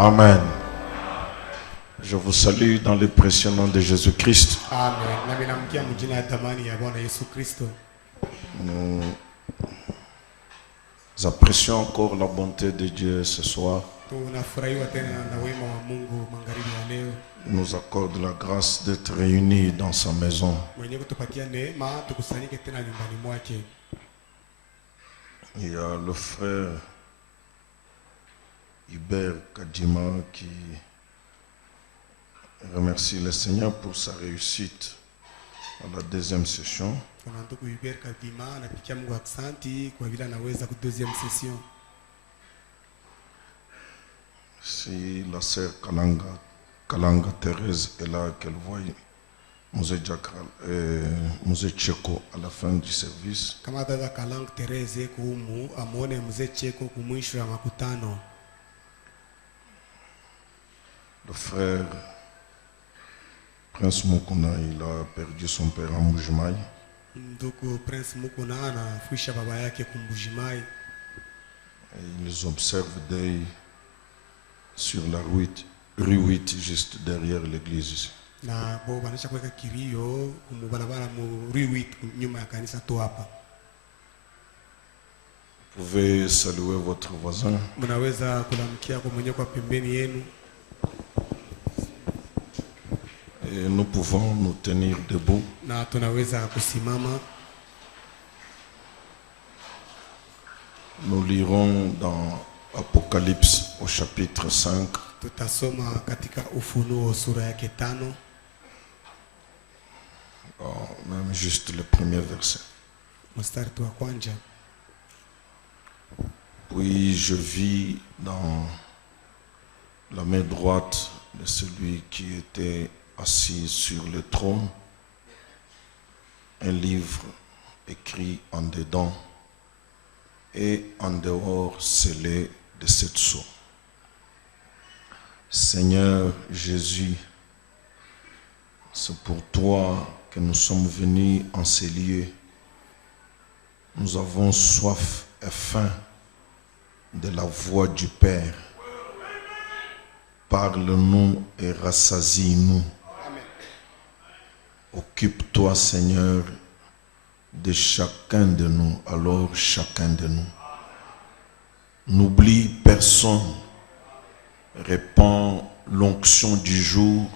Amen. Je vous salue dans le précieux nom de Jésus-Christ. Amen. Nous apprécions encore la bonté de Dieu ce soir. Il nous accorde la grâce d'être réunis dans sa maison. Il y a le frère Hubert Kadima qui remercie le Seigneur pour sa réussite à la deuxième session. Si la sœur Kalanga Thérèse est là, qu'elle voit Mosé Tcheko à la fin du service. Le frère Prince Mukuna, il a perdu son père à Mbujimaï. Ils observent d'œil sur la rue 8, juste derrière l'église ici. Vous pouvez saluer votre voisin. Et nous pouvons nous tenir debout. Nous lirons dans Apocalypse au chapitre 5. Même juste le premier verset. Puis je vis dans la main droite de celui qui était assis sur le trône un livre écrit en dedans et en dehors scellé de 7 sceaux. Seigneur Jésus, c'est pour toi que nous sommes venus en ces lieux. Nous avons soif et faim de la voix du Père. Parle-nous et rassasie-nous. Occupe-toi, Seigneur, de chacun de nous, alors chacun de nous. N'oublie personne. Répands l'onction du jour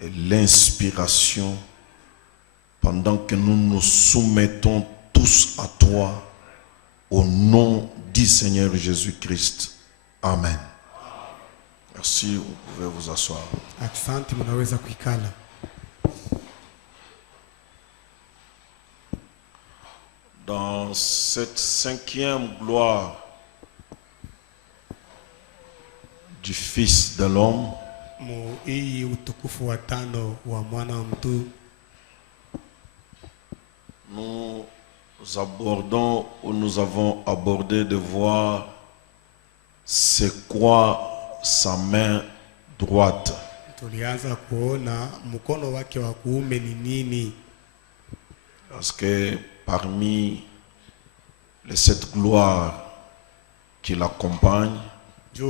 et l'inspiration pendant que nous nous soumettons tous à toi au nom du Seigneur Jésus-Christ. Amen. Merci, vous pouvez vous asseoir. Dans cette 5e gloire du Fils de l'homme, nous abordons ou nous avons abordé de voir c'est quoi sa main droite. Parce que parmi les 7 gloires qui l'accompagnent, il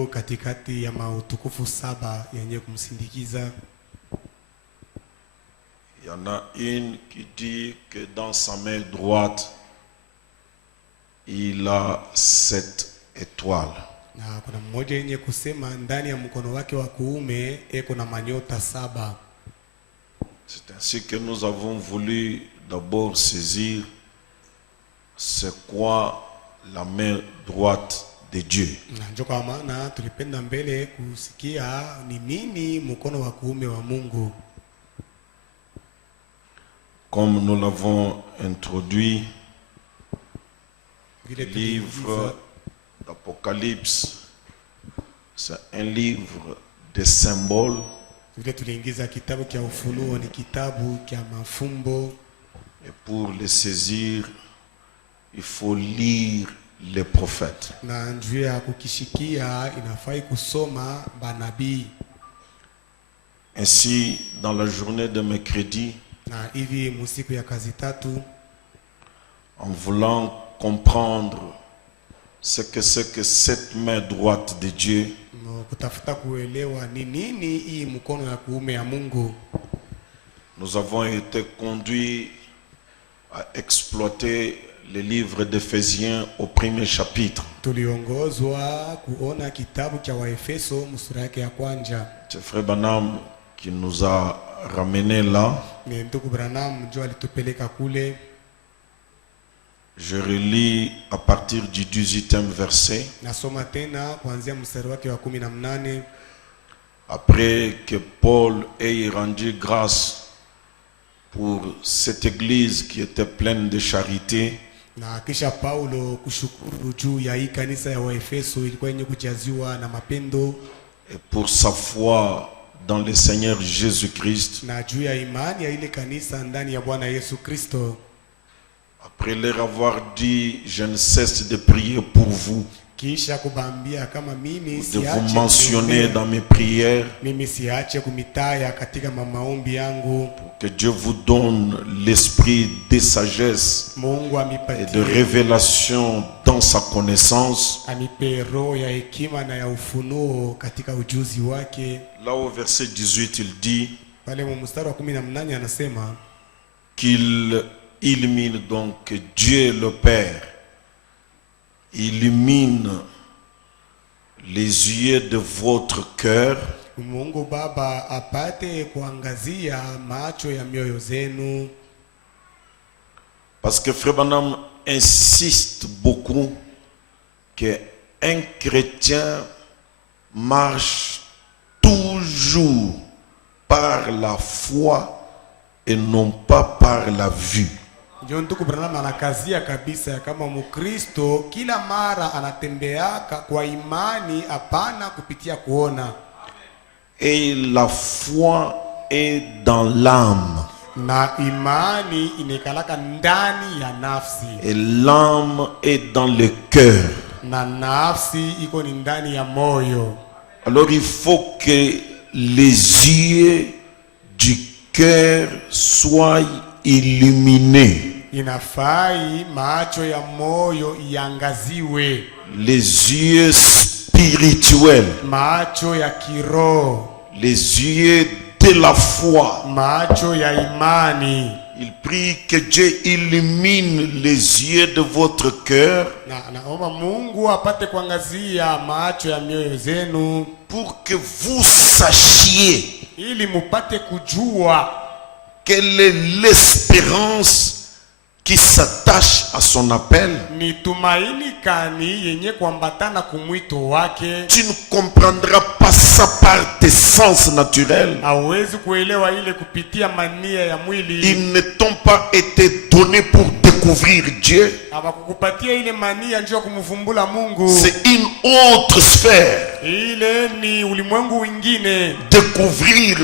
y en a une qui dit que dans sa main droite, il a 7 étoiles. C'est ainsi que nous avons voulu d'abord saisir c'est quoi la main droite de Dieu. Comme nous l'avons introduit, le livre d'Apocalypse, c'est un livre de symboles. Et pour le saisir, il faut lire les prophètes. Ainsi, dans la journée de mercredi, en voulant comprendre c'est que cette main droite de Dieu kutafuta kuelewa ni nini hii mkono ya kuume ya Mungu. Nous avons été conduits à exploiter le livre d'Éphésiens au premier chapitre. Tuliongozwa kuona kitabu cha Waefeso sura yake ya kwanza. C'est Frère Branham qui nous a ramenés là. Ni ndugu Branham ndio alitupeleka kule. Je relis à partir du 18e verset. Nasoma tena kuanzia mstari wake wa 18. Après que Paul ait rendu grâce pour cette église qui était pleine de charité, na kisha Paulo kushukuru juu ya hii kanisa ya Waefeso ilikuwa yenye kujaziwa na mapendo, et pour sa foi dans le Seigneur Jésus-Christ, na juu ya imani ya ile kanisa ndani ya Bwana Yesu Kristo. Après leur avoir dit, je ne cesse de prier pour vous, Kisha kubambia kama mimi de vous mentionner dans mes prières, mimi siache kumitaya katika maombi yangu, que Dieu vous donne l'esprit de sagesse Mungu et de révélation dans sa connaissance. anipe roho ya hekima na ya ufunuo katika ujuzi wake. Là au verset 18 il dit Pale mstari wa 18 anasema qu'il illumine, donc Dieu le Père illumine les yeux de votre cœur, Mungu Baba apate kuangazia macho ya mioyo zenu. parce que Frère Branham insiste beaucoup que un chrétien marche toujours par la foi et non pas par la vue. Ndio ndugu Branham anakazia kabisa kama Mkristo kila mara anatembeaka kwa imani, hapana kupitia kuona. Et la foi est dans l'âme. Na imani inekalaka ndani ya nafsi. Et l'âme est dans le cœur. Na nafsi iko ni ndani ya moyo. Alors il faut que les yeux du cœur soient illuminés. Inafai macho ya moyo iangaziwe. Les yeux spirituels. Macho ya kiroho. Les yeux de la foi. Macho ya imani. Il prie que Dieu illumine les yeux de votre cœur. Naomba Mungu apate kuangazia macho ya mioyo zenu, pour que vous sachiez ili mupate kujua quelle est l'espérance qui s'attache à son appel. ni tumaini kani yenye kuambatana kumwito wake. Tu ne comprendras pas ça par tes sens naturels. Hauwezi kuelewa ile kupitia mania ya mwili. Ils ne t'ont pas été donnés pour découvrir Dieu. Hawakukupatia ile mania njoo kumvumbula Mungu. C'est une autre sphère. Ile ni ulimwengu mwingine. Découvrir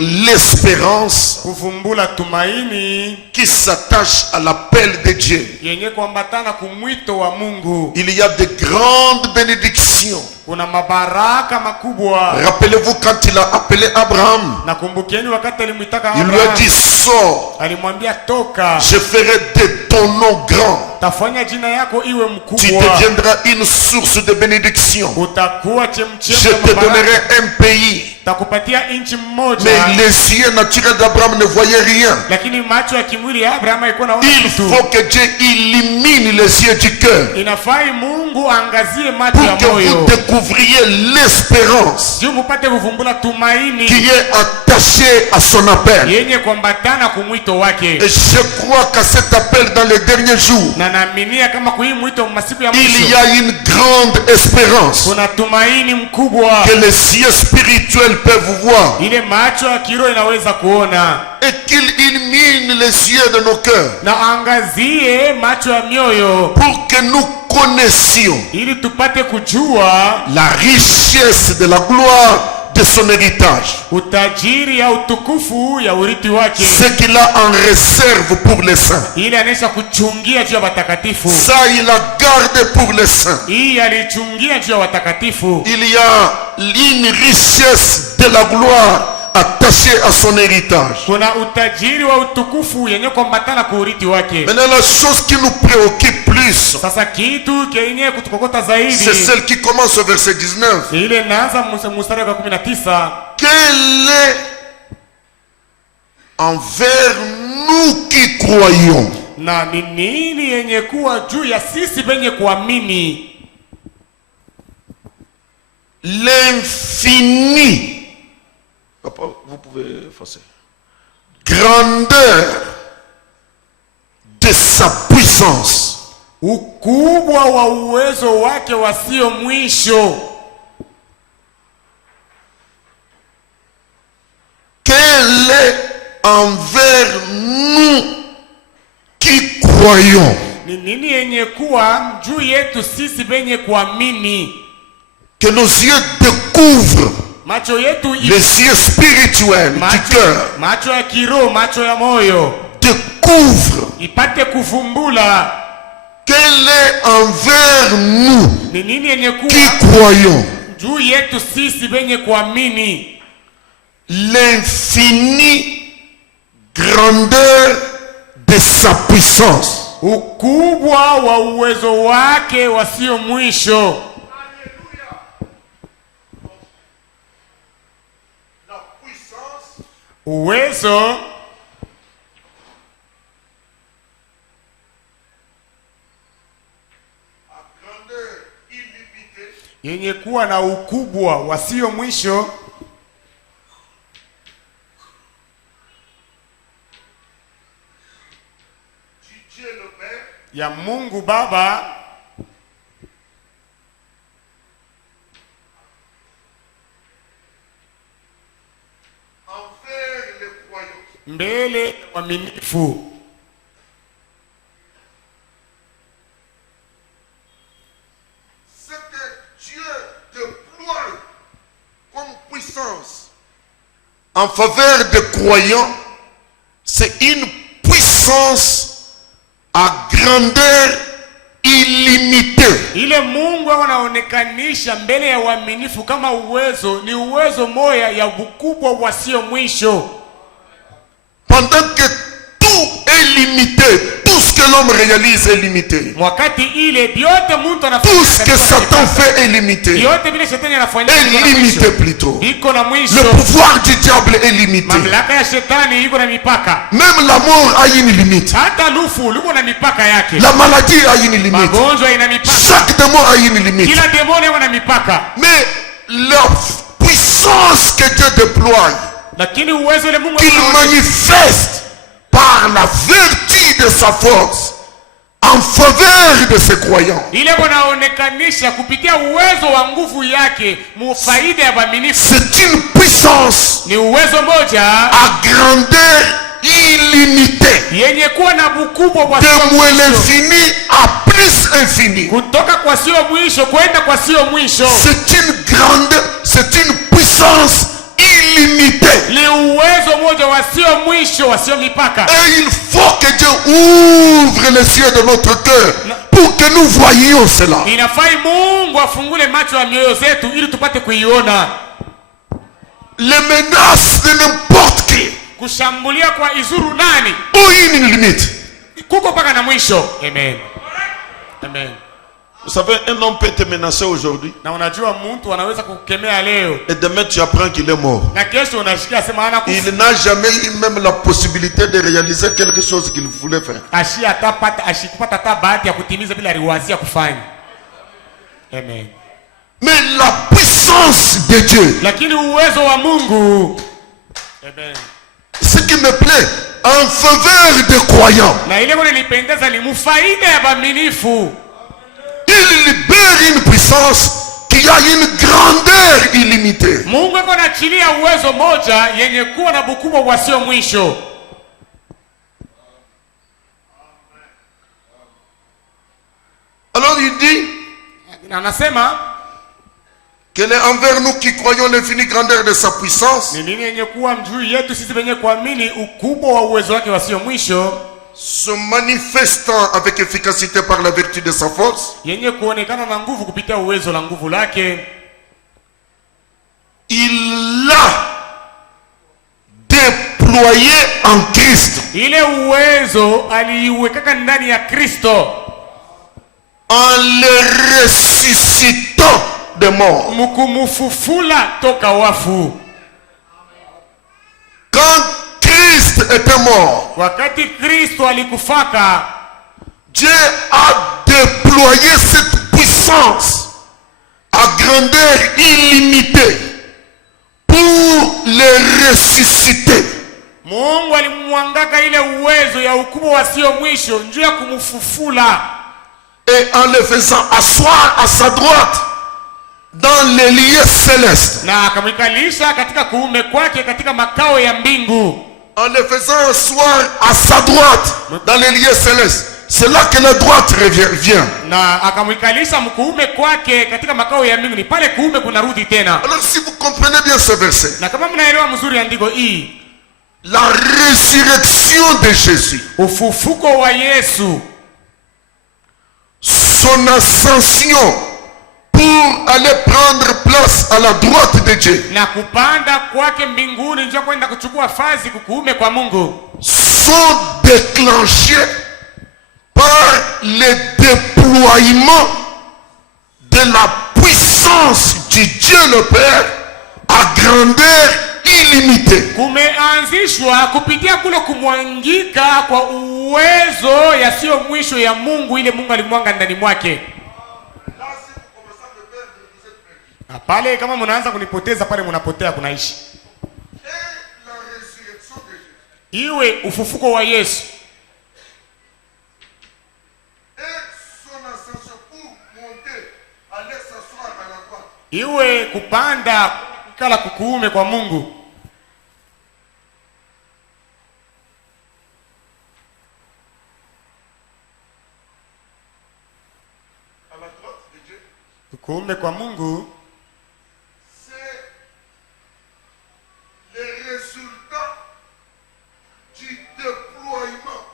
l'espérance Kuvumbula tumaini qui s'attache à l'appel de Dieu. yenye kuambatana kumwito wa Mungu. Il y a de grandes bénédictions. Kuna mabaraka makubwa. Rappelez-vous quand il a appelé Abraham. Nakumbukieni wakati alimwitaka Il lui a dit sors. alimwambia toka. Je ferai de ton nom grand. Tafanya jina yako iwe Tu mkubwa. deviendras une source de bénédiction. Utakuwa Je chemchemi te donnerai un pays. Takupatia nchi mmoja. Mais les yeux naturels d'Abraham ne voyaient rien. Lakini macho ya kimwili ya Abraham haikuwa naona Il kitu. faut que Dieu illumine les yeux du cœur Inafai Mungu angazie macho pour ya que vous moyo. découvriez l'espérance Sio mupate kuvumbula tumaini qui est attachée à son appel. yenye kuambatana kumwito wake. Et je crois qu'à cet appel dans les derniers jours, Na naaminia kama kui mwito masiku ya il y mwisho a une grande espérance kuna tumaini mkubwa. que les yeux spirituels peuvent voir Ile macho ya kiroho inaweza kuona. et qu'il illumine les yeux de nos cœurs Na angazie macho ya mioyo pour que nous connaissions ili tupate kujua la richesse de la gloire de son héritage, utajiri ya utukufu ya urithi wake. ce qu'il a en réserve pour les saints. Ili anesha kuchungia juu ya watakatifu. Ça, il a gardé pour les saints. Hii alichungia juu ya watakatifu. Il y a une richesse de la gloire attachée à son héritage. Kuna utajiri wa utukufu yenye kuambatana kwa urithi wake. Maintenant, la chose qui nous préoccupe plus plus, Sasa kitu kenye kutukokota zaidi c'est celle qui commence au verset 19. ile inaanza mstari wa 19. Quelle est envers nous qui croyons Na ni nini yenye kuwa juu ya sisi benye kuamini? l'infini, papa, vous pouvez effacer, grandeur de sa puissance, Ukubwa wa uwezo wake wasio mwisho. qu'elle est envers nous qui croyons. Ni nini yenye kuwa juu yetu sisi benye kuamini? Que nos yeux découvrent Macho yetu les yeux spirituels du cœur, macho ya kiroho, macho ya moyo découvrent ipate kufumbula qu'elle est envers nous ni nini yenye kuwa qui croyons juu yetu sisi benye kuamini, l'infinie grandeur de sa puissance. ukubwa wa uwezo wake wasio mwisho. Uwezo yenye kuwa na ukubwa wasio mwisho ya Mungu Baba mbele ya waaminifu. Ce que Dieu déploie comme puissance en faveur des croyants, c'est une puissance à grandeur illimitée. Ile Mungu anaonekanisha mbele ya waaminifu kama uwezo ni uwezo moya ya ukubwa wasio mwisho. Pendant que tout est limité, tout ce que l'homme réalise est limité. Wakati ile biote mtu anafanya, Tout ce que Satan fait est limité. biote vile shetani anafanya Est limité plutôt. iko na Le mwisho. pouvoir du diable est limité. Mamlaka ya shetani iko na mipaka. Même la mort a une limite. Hata lufu liko na mipaka yake. La maladie a une limite. Magonjwa ina mipaka. Chaque démon a une limite. Kila demoni iko na mipaka. Mais la puissance que Dieu déploie, Lakini uwezo ile Mungu qu'il manifeste par la vertu de sa force en faveur de ses croyants, ile kunaonekanisha kupitia uwezo wa nguvu yake mufaida ya waaminifu. c'est une puissance Ni uwezo moja à grandeur illimitée, yenye kuwa na ukubwa wa de sio moins mwisho. l'infini à plus infini. Kutoka kwa sio mwisho kwenda kwa sio mwisho. C'est une grande, c'est une puissance illimitée. Ni uwezo moja wa sio mwisho, wa sio mipaka. Et il faut que Dieu ouvre les yeux de notre cœur pour que nous voyions cela. Inafai Mungu afungule macho ya mioyo zetu ili tupate kuiona. Les menaces de n'importe qui Kushambulia kwa izuru nani ont une limite. kuko paka na mwisho. Amen. Amen. Vous savez, un homme peut te menacer aujourd'hui Na unajua mtu anaweza kukemea leo et demain tu apprends qu'il est mort. na kesho unashikia sema ana kufa. Il n'a jamais eu même la possibilité de réaliser quelque chose qu'il voulait faire. Ashikupata hata bahati ya kutimiza bila aliwazia kufanya. Amen. Mais la puissance de Dieu, Lakini uwezo wa Mungu, amen, ce qui me plaît, en faveur des croyants, na ile kone nipendeza ni mufaida ya waaminifu. il libère une puissance qui a une grandeur illimitée. Mungu ako naachilia uwezo moja yenye kuwa na ukubwa wasio mwisho. Alors il dit Na anasema qu'elle est envers nous qui croyons l'infinie grandeur de sa puissance, ni nini yenye kuwa juu yetu sisi wenye kuamini ukubwa wa uwezo wake wasio mwisho, se manifestant avec efficacité par la vertu de sa force, yenye kuonekana na nguvu kupitia uwezo la nguvu lake. il l'a déployé en Christ. Ile uwezo aliiwekaka ndani ya Kristo. en le ressuscitant des morts. Mukumufufula toka wafu. Quand Christ était mort, Wakati Kristo alikufaka, Dieu a déployé cette puissance à grandeur illimitée pour le ressusciter. Mungu alimwangaka ile uwezo ya ukubwa wasio mwisho njuu ya kumufufula. Et en le faisant asseoir à sa droite dans les lieux célestes. Na akamwikalisha katika kuume kwake katika makao ya mbingu. En le faisant asseoir à sa droite dans les lieux célestes. C'est là que la droite revient. Na akamwikalisha mkuume kwake katika makao ya mbingu, ni pale kuume kunarudi tena. Alors si vous comprenez bien ce verset, Na kama mnaelewa mzuri andiko hii, la résurrection de Jésus, ufufuko wa Yesu, son ascension pour aller prendre place à la droite de Dieu, na kupanda kwake mbinguni njoo kwenda kuchukua fazi kukuume kwa Mungu, sont déclenchés par le déploiement de la puissance du Dieu le Père à grandeur illimitée. kumeanzishwa kupitia kule kumwangika kwa uwezo yasiyo mwisho ya Mungu, ile Mungu alimwanga ndani mwake. Na pale kama mnaanza kunipoteza pale mnapotea kunaishi. Iwe ufufuko wa Yesu, iwe kupanda kala kukuume kwa Mungu, kukuume kwa Mungu, C'est le résultat du déploiement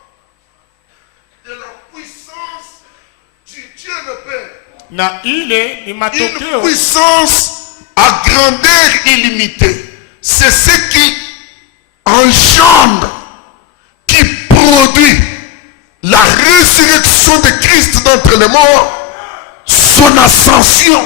de la puissance du Dieu le Père. na ile ni Une matokeo puissance à grandeur illimitée. C'est ce qui engendre, qui produit la résurrection de Christ d'entre les morts, son ascension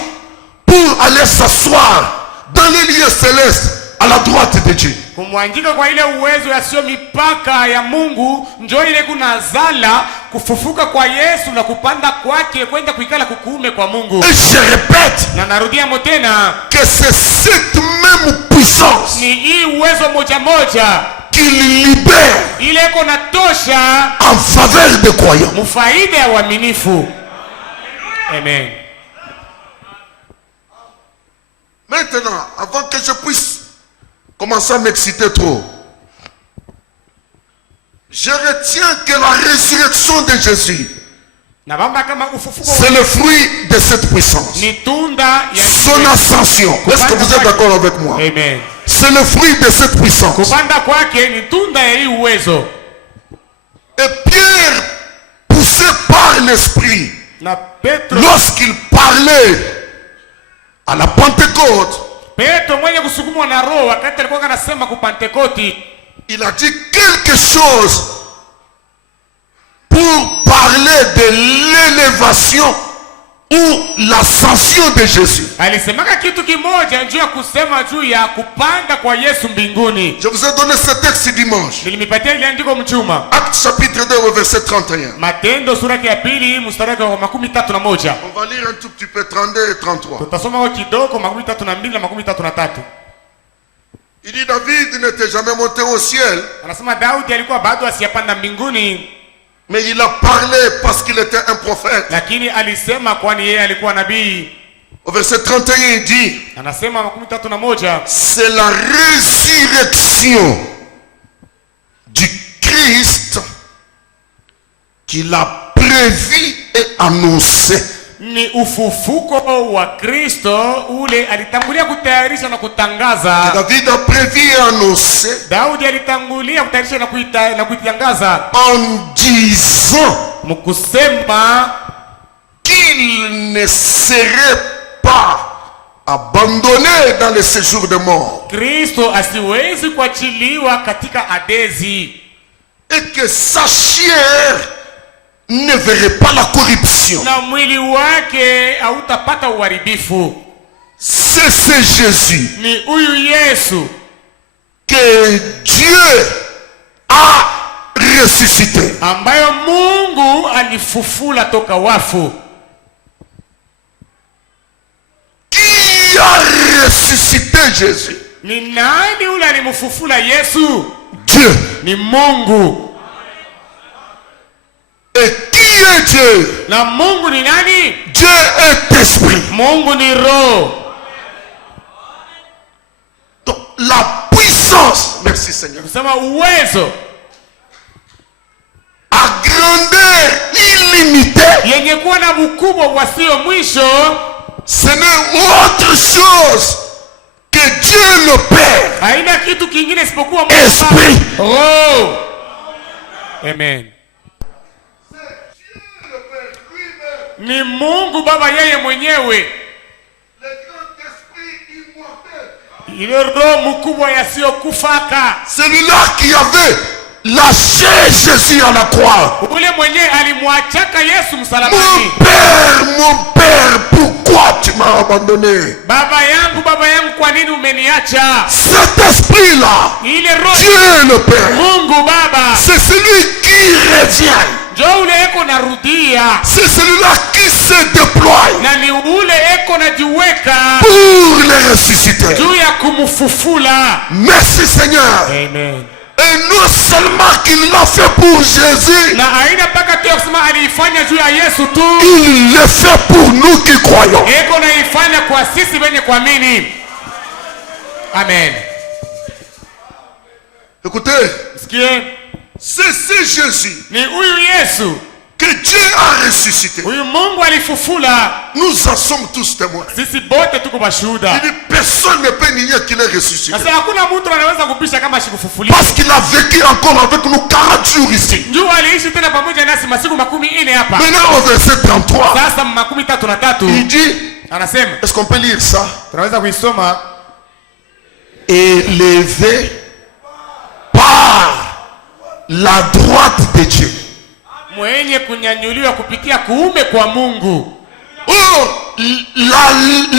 pour aller s'asseoir dans les lieux célestes à la droite de Dieu. kumwangika kwa ile uwezo yasiyo mipaka ya Mungu, njoo ile kunazala kufufuka kwa Yesu na kupanda kwake kwenda kuikala kukuume kwa Mungu. Et je répète Na narudia tena, que c'est cette même puissance ni hii uwezo moja moja qui libère ile iko na tosha en faveur des croyants. mfaida ya uaminifu. Amen. Maintenant, avant que je puisse commencer à m'exciter trop, je retiens que la résurrection de Jésus, Na bamba kama ufufuko c'est le fruit de cette puissance. ni tunda ya Son ascension. Est-ce que vous êtes d'accord avec moi? Amen. C'est le fruit de cette puissance. Kupanda kwake ni tunda ya hii uwezo. Et Pierre, poussé par l'Esprit, Na Petro, lorsqu'il parlait à la Pentecôte, Petro mwenye kusukumwa na Roho wakati alikuwa anasema ku Pentekoti, il a dit quelque chose pour parler de l'élévation ou l'ascension de Jésus. alisemaka kitu kimoja juu ya kusema juu ya kupanda kwa Yesu mbinguni. Je vous ai donné ce texte dimanche. Nilimipatia ile andiko mchuma. Acte chapitre 2 au verset 31. Matendo sura ya pili mstari wa 31. On va lire un tout petit peu 32 et 33. Tutasoma kwa kidogo 32 na 33. Il dit David n'était jamais monté au ciel, Anasema Daudi alikuwa bado asiyapanda mbinguni, mais il a parlé parce qu'il était un prophète. lakini alisema kwani yeye alikuwa nabii. Au verset 31, il dit Anasema 31, c'est la résurrection du Christ qu'il a prévu et annoncé. ni ufufuko wa Kristo ule alitangulia kutayarisha na kutangaza. David a prévu et annoncé Daudi alitangulia kutayarisha na kuitangaza en disant mkusema qu'il ne serait pas abandonné dans le séjour de mort Kristo asiwezi kuachiliwa katika adezi, et que sa chair ne verrait pas la corruption. na mwili wake hautapata uharibifu. C'est ce Jésus Ni huyu Yesu que Dieu a ressuscité. ambayo Mungu alifufula toka wafu. Qui a ressuscité Jésus? Ni nani ule alimfufula Yesu? Dieu. Ni Mungu. Et qui est Dieu? Na Mungu ni nani? Dieu est esprit. Mungu ni roho. Donc la puissance, merci Seigneur, Kusema uwezo à grandeur illimitée, yenye kuwa na ukubwa wasio mwisho, ce n'est autre chose que Dieu le Père, haina kitu kingine isipokuwa esprit. roho. Amen. Ni Mungu Baba yeye mwenyewe, ile roho mkubwa yasiyokufaka, Celui-là qui avait lâché Jésus à la croix. ule mwenyewe alimwachaka Yesu msalabani. Mon Père, pourquoi tu m'as abandonné? Baba yangu, kwa nini umeniacha? Cet esprit-là, Ile roho Dieu le Père, Mungu Baba c'est celui qui revient. ndio ule eko narudia, C'est celui-là qui se déploie na ni ule eko najiweka pour les ressusciter. juu ya kumfufula. Merci Seigneur. Amen. Et non seulement qu'il l'a fait pour Jésus, Na aina paka tu kusema aliifanya juu ya Yesu tu, il le fait pour nous qui croyons. eko naifanya kwa sisi wenye kuamini. Amen. Écoutez, Sikie, c'est Jésus ni huyu Yesu, que Dieu a ressuscité. huyu Mungu alifufula. Nous en sommes tous témoins. Sisi bote tuko mashuhuda. Il dit, personne ne peut nier qu'il est ressuscité. Sasa hakuna mtu anaweza kupisha kama shikufufuliwa. Parce qu'il a vécu encore avec nous 40 jours ici. Njoo aliishi tena pamoja nasi masiku 40 hapa. Maintenant au verset 33, Sasa 33 il dit, anasema, est-ce qu'on peut lire ça? tunaweza kuisoma, Élevé par la droite de Dieu. mwenye kunyanyuliwa kupitia kuume kwa Mungu. Oh,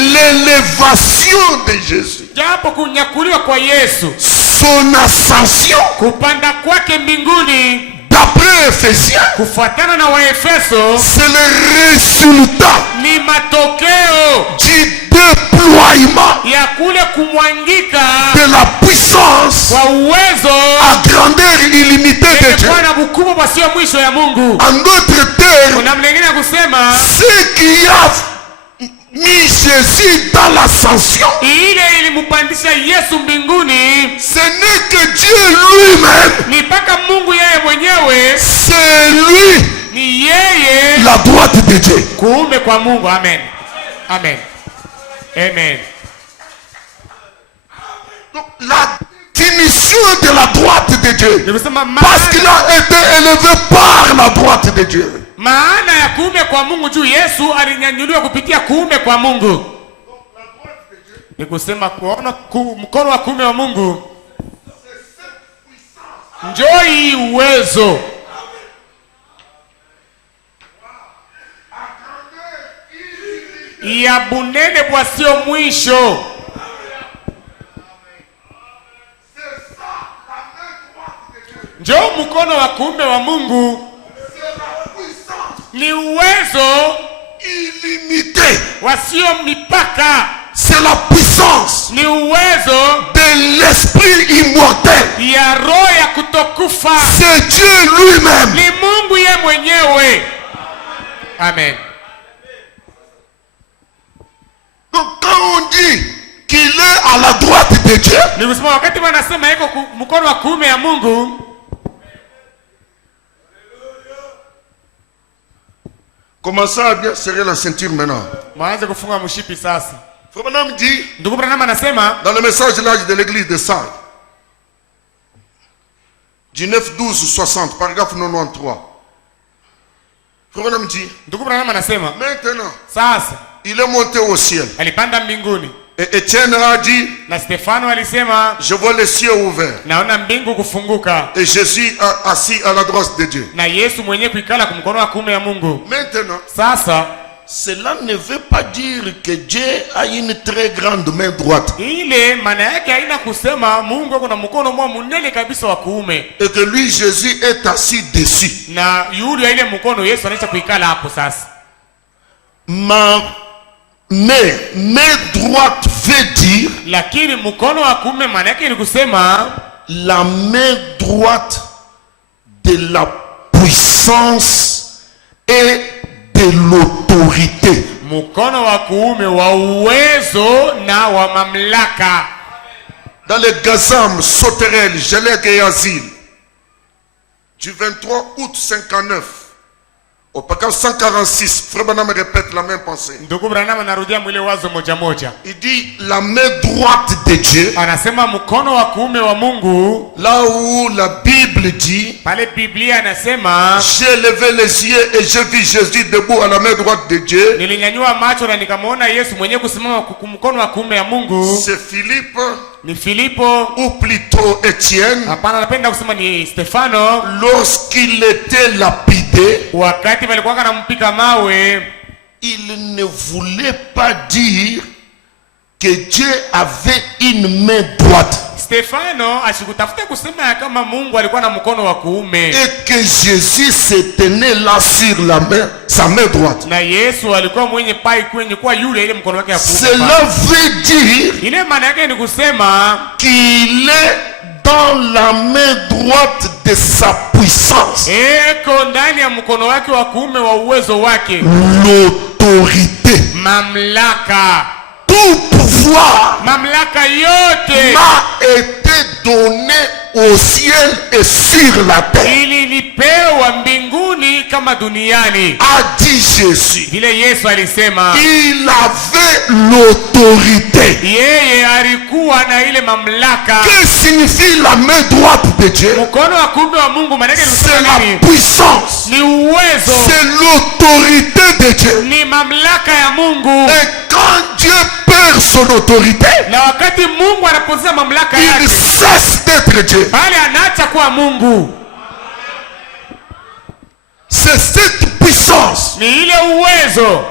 l'élévation de Jésus, Japo kunyakuliwa kwa Yesu, son ascension, kupanda kwake mbinguni, d'après Éphésiens, kufuatana na Waefeso, c'est le résultat ni matokeo du déploiement ya kule kumwangika de la puissance kwa uwezo à grandeur illimitée de Dieu. kwa na ukubwa wasio mwisho ya Mungu. En d'autres termes, Kuna mlengine kusema ce qui a mis Jésus dans l'ascension, ile ilimpandisha Yesu mbinguni ce n'est que Dieu lui-même. ni mpaka Mungu yeye mwenyewe, C'est lui, ni yeye la droite de Dieu. kuume kwa Mungu. Amen. Amen. Amen. Donc, la définition de la droite de Dieu, Nikusema parce qu'il a été élevé par la droite de Dieu. maana ya kuume kwa Mungu juu Yesu alinyanyuliwa kupitia kuume kwa Mungu. Nikusema kuona mkono wa kuume wa Mungu njoi uwezo ya bunene bwasio mwisho. Njoo mkono wa kuume wa Mungu ni uwezo Illimité. wasio mipaka, C'est la puissance ni uwezo de l'esprit immortel. ya roho ya kutokufa. C'est Dieu lui-même. Ni Mungu ye mwenyewe. Amen. Donc quand on dit qu'il est à la droite de Dieu, Ni kusema wakati wanasema iko mkono wa kuume ya Mungu, commencez à bien serrer la ceinture maintenant. mwanze kufunga mshipi sasa. Frère Branham dit, Ndugu Branham anasema dans le message de l'âge de l'église de Sardes, du 9-12-60, paragraphe 93. Frère Branham dit, Ndugu Branham anasema maintenant, sasa il est monté au ciel. alipanda mbinguni Et Étienne a dit, Na Stefano alisema, je vois les cieux ouverts. naona mbingu kufunguka. Et Jésus assis à la droite de Dieu. Na Yesu mwenyewe kuikala kumkono wa kuume ya Mungu. Maintenant, Sasa cela ne veut pas dire que Dieu a une très grande main droite. ile maana yake haina kusema Mungu ako na mkono mwa munene kabisa wa kuume. Et que lui, Jésus, est assis dessus. Na yule ile mkono Yesu anaisha kuikala hapo sasa. Main droite veut dire Lakini mkono wa kuume maana yake ni kusema la main droite de la puissance et de l'autorité. mkono wa kuume wa uwezo na wa mamlaka. Dans les Gazam, Sauterelles, Gelec et Asile, du 23 août 59 au paragraphe 146, Frère Branham répète la même pensée. Ndugu Branham anarudia mwile wazo moja moja. Il dit la main droite de Dieu, Anasema mkono wa kuume wa Mungu, là où la Bible dit, pale Biblia anasema, j'ai levé les yeux et j'ai vu Jésus debout à la main droite de Dieu. nilinyanyua macho na nikamwona Yesu mwenyewe kusimama mkono wa kuume ya Mungu. C'est Philippe, Ni Filipo, ou plutôt Étienne, hapana, napenda kusema ni Stefano, lorsqu'il était lapidé, wakati walikuwa wanampika mawe, il ne voulait pas dire que Dieu avait une main droite Stefano asikutafuta kusema ya kama Mungu alikuwa na mkono wa kuume et que Jésus se tenait là sur la main, sa main droite. na Yesu alikuwa mwenye pai kwenye kwa yule ile mkono wake wa kuume. Cela veut dire Ile maana yake ni kusema qu'il est dans la main droite de sa puissance, eko ndani ya mkono wake wa kuume wa uwezo wake, l'autorité, mamlaka. tout pouvoir Mamlaka yote m'a été donné au ciel et sur la terre, ililipewa mbinguni kama duniani. a dit Jésus. Vile Yesu alisema, Il avait l'autorité. yeye alikuwa na ile mamlaka. Que signifie la main droite de Dieu? Mkono wa kuume wa Mungu maana yake ni C'est kusema la nini? puissance, Ni uwezo, c'est l'autorité de Dieu. ni mamlaka ya Mungu. Et quand Dieu perd son autorité, Na wakati Mungu anapoteza mamlaka il yake, cesse d'être Dieu. pale anaacha kuwa Mungu. C'est cette puissance Ni ile uwezo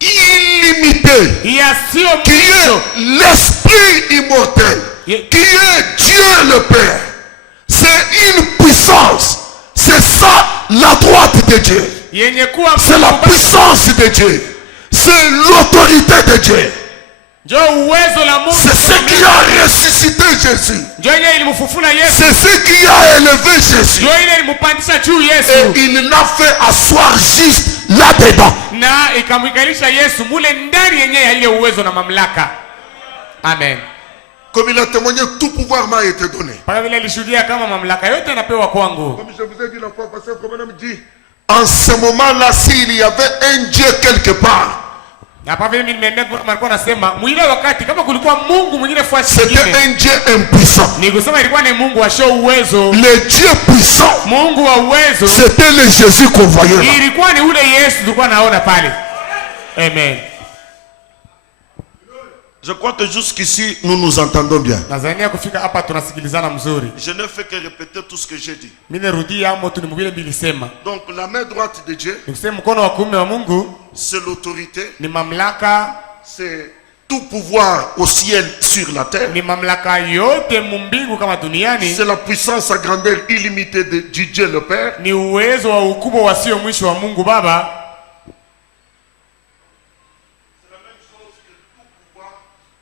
illimitée yasiyo qui est l'esprit immortel, qui est Dieu le Père. C'est une puissance. C'est ça la droite de Dieu. yenye kuwa C'est la Mungu. puissance de Dieu. C'est l'autorité de Dieu. Njo uwezo la Mungu. C'est ce qui a ressuscité Jésus. Njo ile ilimfufuna Yesu. C'est ce qui a élevé Jésus. Njo ile ilimpandisha juu Et Yesu. il l'a fait asseoir juste là-dedans. Na ikamwikalisha Yesu mule ndani yenyewe ya ile uwezo na mamlaka. Amen. Comme il a témoigné, tout pouvoir m'a été donné. Paka vile alishuhudia kama mamlaka yote anapewa kwangu. Comme je vous ai dit la fois passée, Frère dit, en ce moment-là, s'il y avait un Dieu quelque part, Na hapa vile mimi nimeambia kama alikuwa anasema mwile wakati kama kulikuwa Mungu mwingine fuasi c'était nyingine. un Dieu impuissant. Ni kusema ilikuwa ni Mungu wa show uwezo. Le Dieu puissant, Mungu wa uwezo. c'était le Jésus qu'on voyait là. Ilikuwa ni ule Yesu tulikuwa naona pale. Amen. Je crois que jusqu'ici, nous nous entendons bien. Tanzania kufika hapa tunasikilizana mzuri. Je ne fais que répéter tout ce que j'ai dit. Mimi narudia hapo tu ni vile nilisema. Donc, la main droite de Dieu, Ni kusema mkono wa kuume wa Mungu c'est l'autorité, ni mamlaka, c'est tout pouvoir au ciel, sur la terre. ni mamlaka yote mbingu kama duniani. C'est la puissance à grandeur illimitée de Dieu le Père. Ni uwezo wa ukubwa wasio mwisho wa Mungu Baba.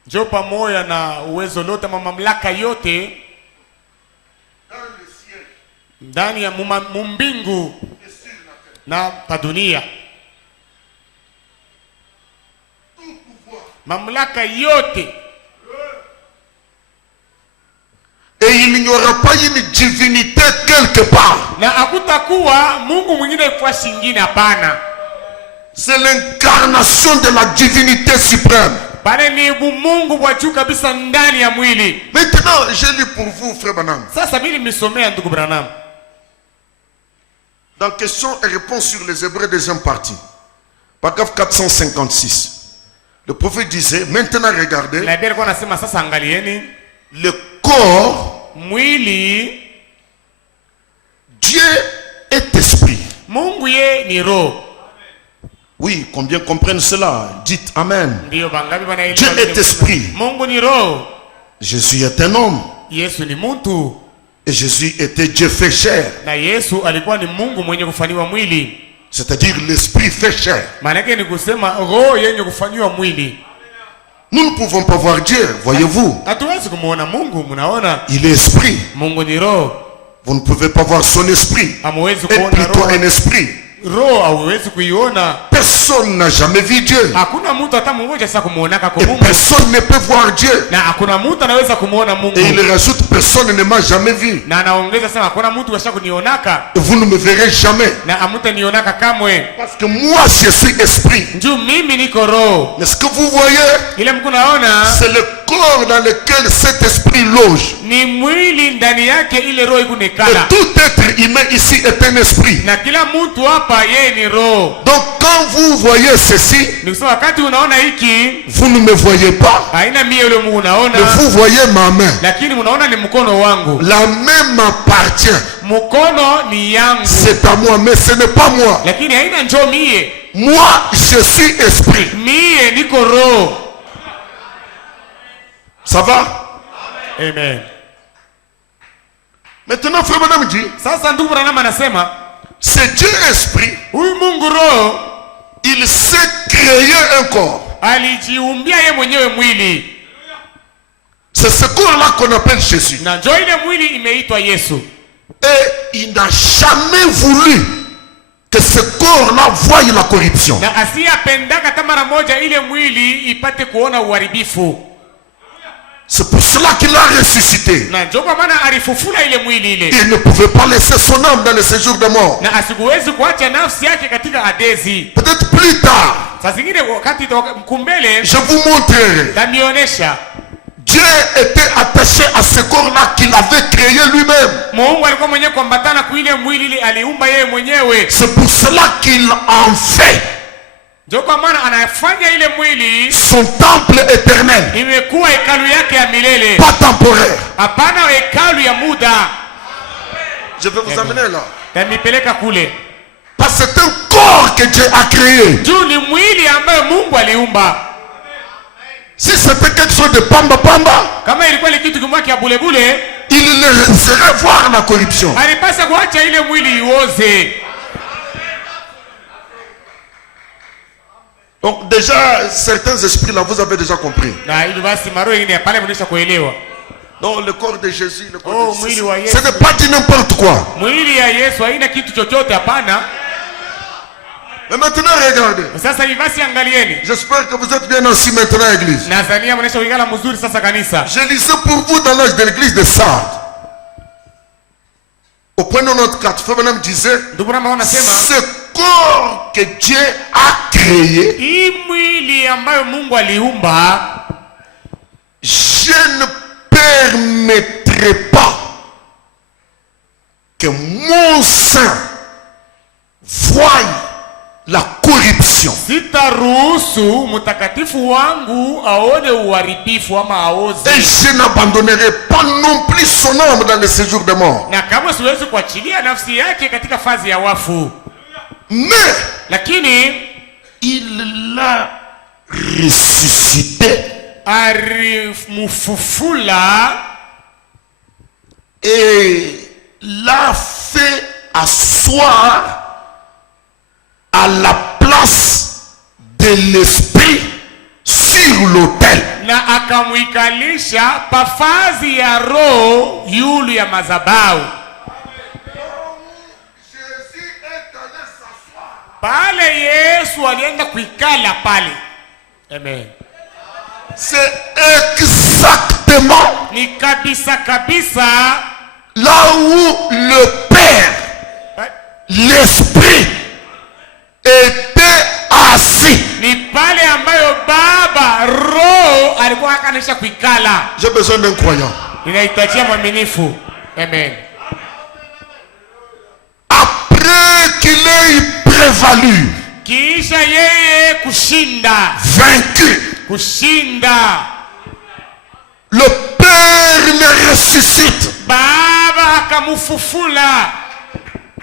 Jo pamoja na uwezo lote ama mamlaka yote ndani ya mbingu na pa dunia. Mamlaka yote. Et il n'y aura pas une divinité quelque part. Na hakutakuwa Mungu mwingine kwa shingine, hapana. C'est l'incarnation de la divinité suprême. Pale ni Mungu wa juu kabisa ndani ya mwili. Maintenant, je lis pour vous, Frère Branham. Sasa mimi nimesomea ndugu Branham. Dans questions et réponses sur les Hébreux deuxième partie, paragraphe 456. Le prophète disait, maintenant regardez, nabii alikuwa anasema sasa angalieni, le corps, mwili, Dieu est esprit. Mungu ye ni roho. Oui, combien comprennent cela? Dites Amen. Ndio bangapi banaelewa? Dieu est esprit. Mungu ni roho. Jésus est un homme. Yesu ni mtu. Et Jésus était Dieu fait chair. Na Yesu alikuwa ni Mungu mwenye kufanywa mwili. C'est-à-dire l'esprit fait chair. Maana yake ni kusema roho yenye kufanywa mwili. Nous ne pouvons pas voir Dieu, voyez-vous. Hatuwezi kumuona Mungu, mnaona? Il est esprit. Mungu ni roho. Vous ne pouvez pas voir son esprit. Hamwezi Et kuona plutôt roho. un esprit. Roho hauwezi kuiona. Personne n'a jamais vu Dieu. Hakuna mtu hata mmoja sasa kumuonaka kwa Et Mungu. personne ne peut voir Dieu. Na hakuna mtu anaweza kumuona Mungu. Et il rajoute, personne ne m'a jamais vu. Na anaongeza sema hakuna mtu washa kunionaka. Et vous ne me verrez jamais. Na amutanionaka kamwe. Parce que moi, je suis esprit. Njoo mimi niko roho. Mais ce que vous voyez, Ile mko naona c'est le corps dans lequel cet esprit loge. ni mwili ndani yake ile roho iko Et nekala. tout être humain ici est un esprit. Na kila mtu hapa yeye ni roho. Donc quand vous voyez ceci, Ni kusema wakati unaona hiki vous ne me voyez pas, haina mie yule Mungu unaona. mais vous voyez ma main. Lakini unaona ni mkono wangu. La main m'appartient. Mkono ni yangu. C'est à moi, mais ce n'est pas moi. Lakini haina njoo mie. Moi, je suis esprit. Mie niko roho. Ça va? Amen. Maintenant, frère Madame dit, Sasa ndugu Branham anasema c'est Dieu esprit. huyu Mungu roho Il s'est créé un corps. alijiumbia ye mwenyewe mwili. C'est ce corps-là qu'on appelle Jésus. Na njoo ile mwili imeitwa Yesu. Et il n'a jamais voulu que ce corps-là voie la corruption. Na asiyapendaka hata mara moja ile mwili ipate kuona uharibifu. C'est pour cela qu'il a ressuscité. Na njoo kwa maana alifufula ile mwili ile. Il ne pouvait pas laisser son âme dans le séjour de mort. Na asikuwezi kuacha nafsi yake katika adezi. Peut-être plus tard, Saa zingine wakati mkumbele je vous montrerai. tanionyesha Dieu était attaché à ce corps-là qu'il avait créé lui-même. Mungu alikuwa mwenyewe kuambatana kwa ile mwili ile aliumba yeye mwenyewe. C'est pour cela qu'il en fait Ndio kwa maana anafanya ile mwili son temple éternel, imekuwa hekalu yake ya milele. pas temporaire. Hapana hekalu ya muda. Je vais vous amener là. Tanipeleka kule. Parce que c'est un corps que Dieu a créé. Juu ni mwili ambayo Mungu aliumba. Si c'était quelque chose de pamba pamba, Kama ilikuwa ni kitu kimwa kia bule bule, il laisserait voir la corruption. alipasa kuacha ile mwili ioze. Donc déjà, certains esprits là, vous avez déjà compris. Na ili basi maro ingine pale mnaisha kuelewa. Donc le corps de Jésus, le corps Oh, de mwili Jésus, wa Yesu. ce n'est pas dit n'importe quoi. Mwili ya Yesu haina kitu chochote hapana. Mais maintenant, regardez. Sasa hivi basi angalieni. J'espère que vous êtes bien assis maintenant à l'église. Nazania mnaisha kuingala mzuri sasa kanisa. Je lisais pour vous dans l'âge de l'église de Sardes. Au point 94, Frère Branham disait, Ndugu Branham anasema ce corps que Dieu a créé, hii mwili ambayo Mungu aliumba, je ne permettrai pas que mon sein voie la corruption. sitaruhusu mtakatifu wangu aone uharibifu ama aoze. Et je n'abandonnerai pas non plus son âme dans le séjour de mort. Na kama siwezi kuachilia nafsi yake katika fazi ya wafu. Mais Lakini il l'a ressuscité alimufufula et l'a fait asseoir à la place de l'esprit sur l'autel. na akamwikalisha pafazi ya roho yulu ya mazabau. Pale Yesu alienda kuikala pale. Amen. C'est exactement Ni kabisa kabisa là où le Père, l'Esprit, était assis. ni pale ambayo Baba roho alikuwa akanisha kuikala. J'ai besoin d'un croyant. Ninahitajia mwaminifu. Amen. Après qu'il ait prévalu kisha yeye kushinda, vaincu. kushinda. Le Père le ressuscite Baba akamufufula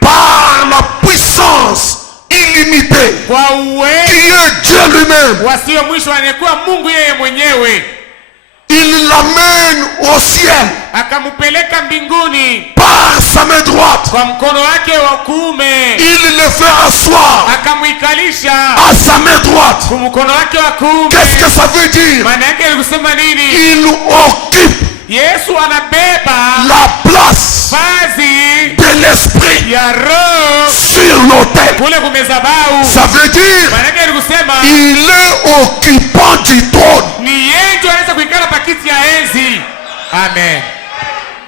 par la puissance illimitée kwa qui uwezo est Dieu lui-même. wasio mwisho, anayekuwa Mungu yeye mwenyewe. Il l'amène au ciel Akamupeleka mbinguni par sa main droite. kwa mkono wake wa kuume, Il le fait asseoir akamwikalisha à sa main droite. kwa mkono wake wa kuume. Qu'est-ce que ça veut dire? Maana yake ni kusema nini? Il occupe Yesu anabeba la place vazi de l'esprit ya roho sur l'autel. kule kumezabau. Ça veut dire Maana yake ni kusema il est occupant du trône. ni yeye ndio anaweza kuikala pakiti ya enzi. Amen.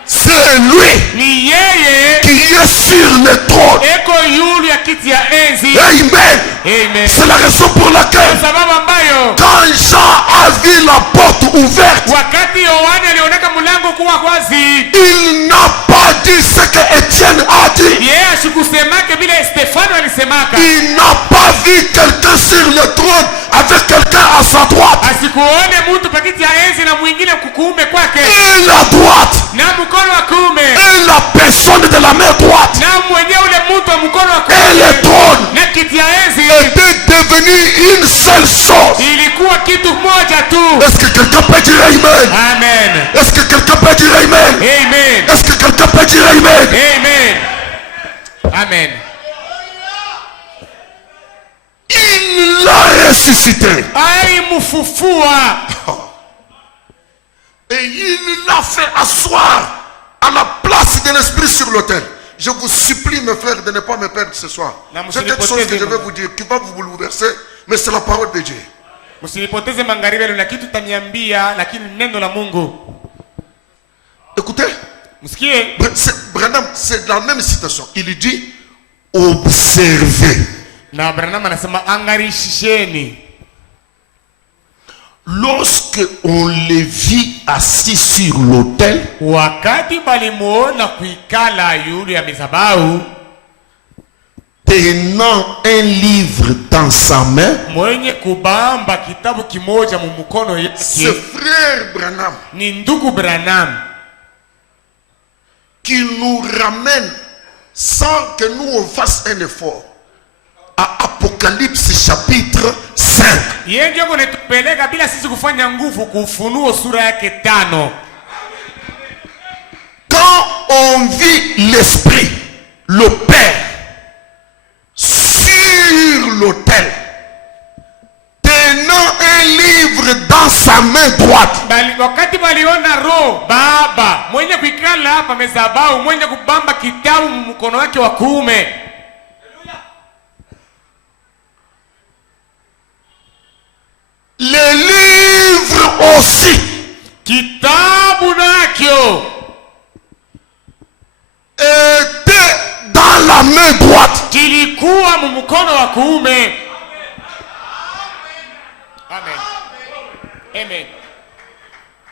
C'est lui Ni yeye qui est sur le trône. eko yulu ya kiti ya enzi. Amen. Amen. C'est la raison pour laquelle Kwa sababu ambayo quand Jean a vu la porte ouverte, wakati Yohana alioneka mlango kuwa wazi, il n'a pas dit ce que Étienne a dit. yeye ashikusemake vile Stefano alisemaka. Il n'a pas vu quelqu'un sur le trône avec quelqu'un à sa droite. Asikuone mtu pakiti ya enzi na mwingine kukuume kwake, Et la droite, na mkono wa kuume, et la personne de la main droite, na mwenyewe ule mtu wa mkono wa et le kuume trône na kiti ya enzi était devenu une seule chose. ilikuwa kitu moja tu. Est-ce que quelqu'un peut dire Amen? Amen. Est-ce que quelqu'un peut dire Amen? Amen. Est-ce que quelqu'un peut dire Amen? Amen. Amen. Il l'a ressuscité. Alimufufua Et il l'a fait asseoir à la place de l'esprit sur l'autel. Je vous supplie, mes frères, de ne pas me perdre ce soir. C'est quelque chose que je vais vous dire qui va vous bouleverser, mais c'est la parole de Dieu. Msinipoteze magharibi, na kitu taniambia, lakini neno la Mungu. Écoutez, Msikie, Branham, c'est la même citation. Il dit observez. na Branham anasema angarishisheni. Lorsque on les vit assis sur l'autel, Wakati balimuona kuikala yule ya mizabau, tenant un livre dans sa main, mwenye kubamba kitabu kimoja mu mkono ce yake, frère Branham ni ndugu Branham, qui nous ramène sans que nous on fasse un effort à Apocalypse chapitre 5. yeye ndio anatupeleka bila sisi kufanya nguvu kufunuo sura yake 5. Quand on vit l'esprit, le Père, sur l'autel, tenant un livre dans sa main droite, Wakati baliona roho baba mwenye kuikala hapa mezabau, mwenye kubamba kitabu mkono wake wa kuume, les livres aussi kitabu nakyo étaient dans la main droite. kilikuwa mkono wa kuume. Amen. Amen.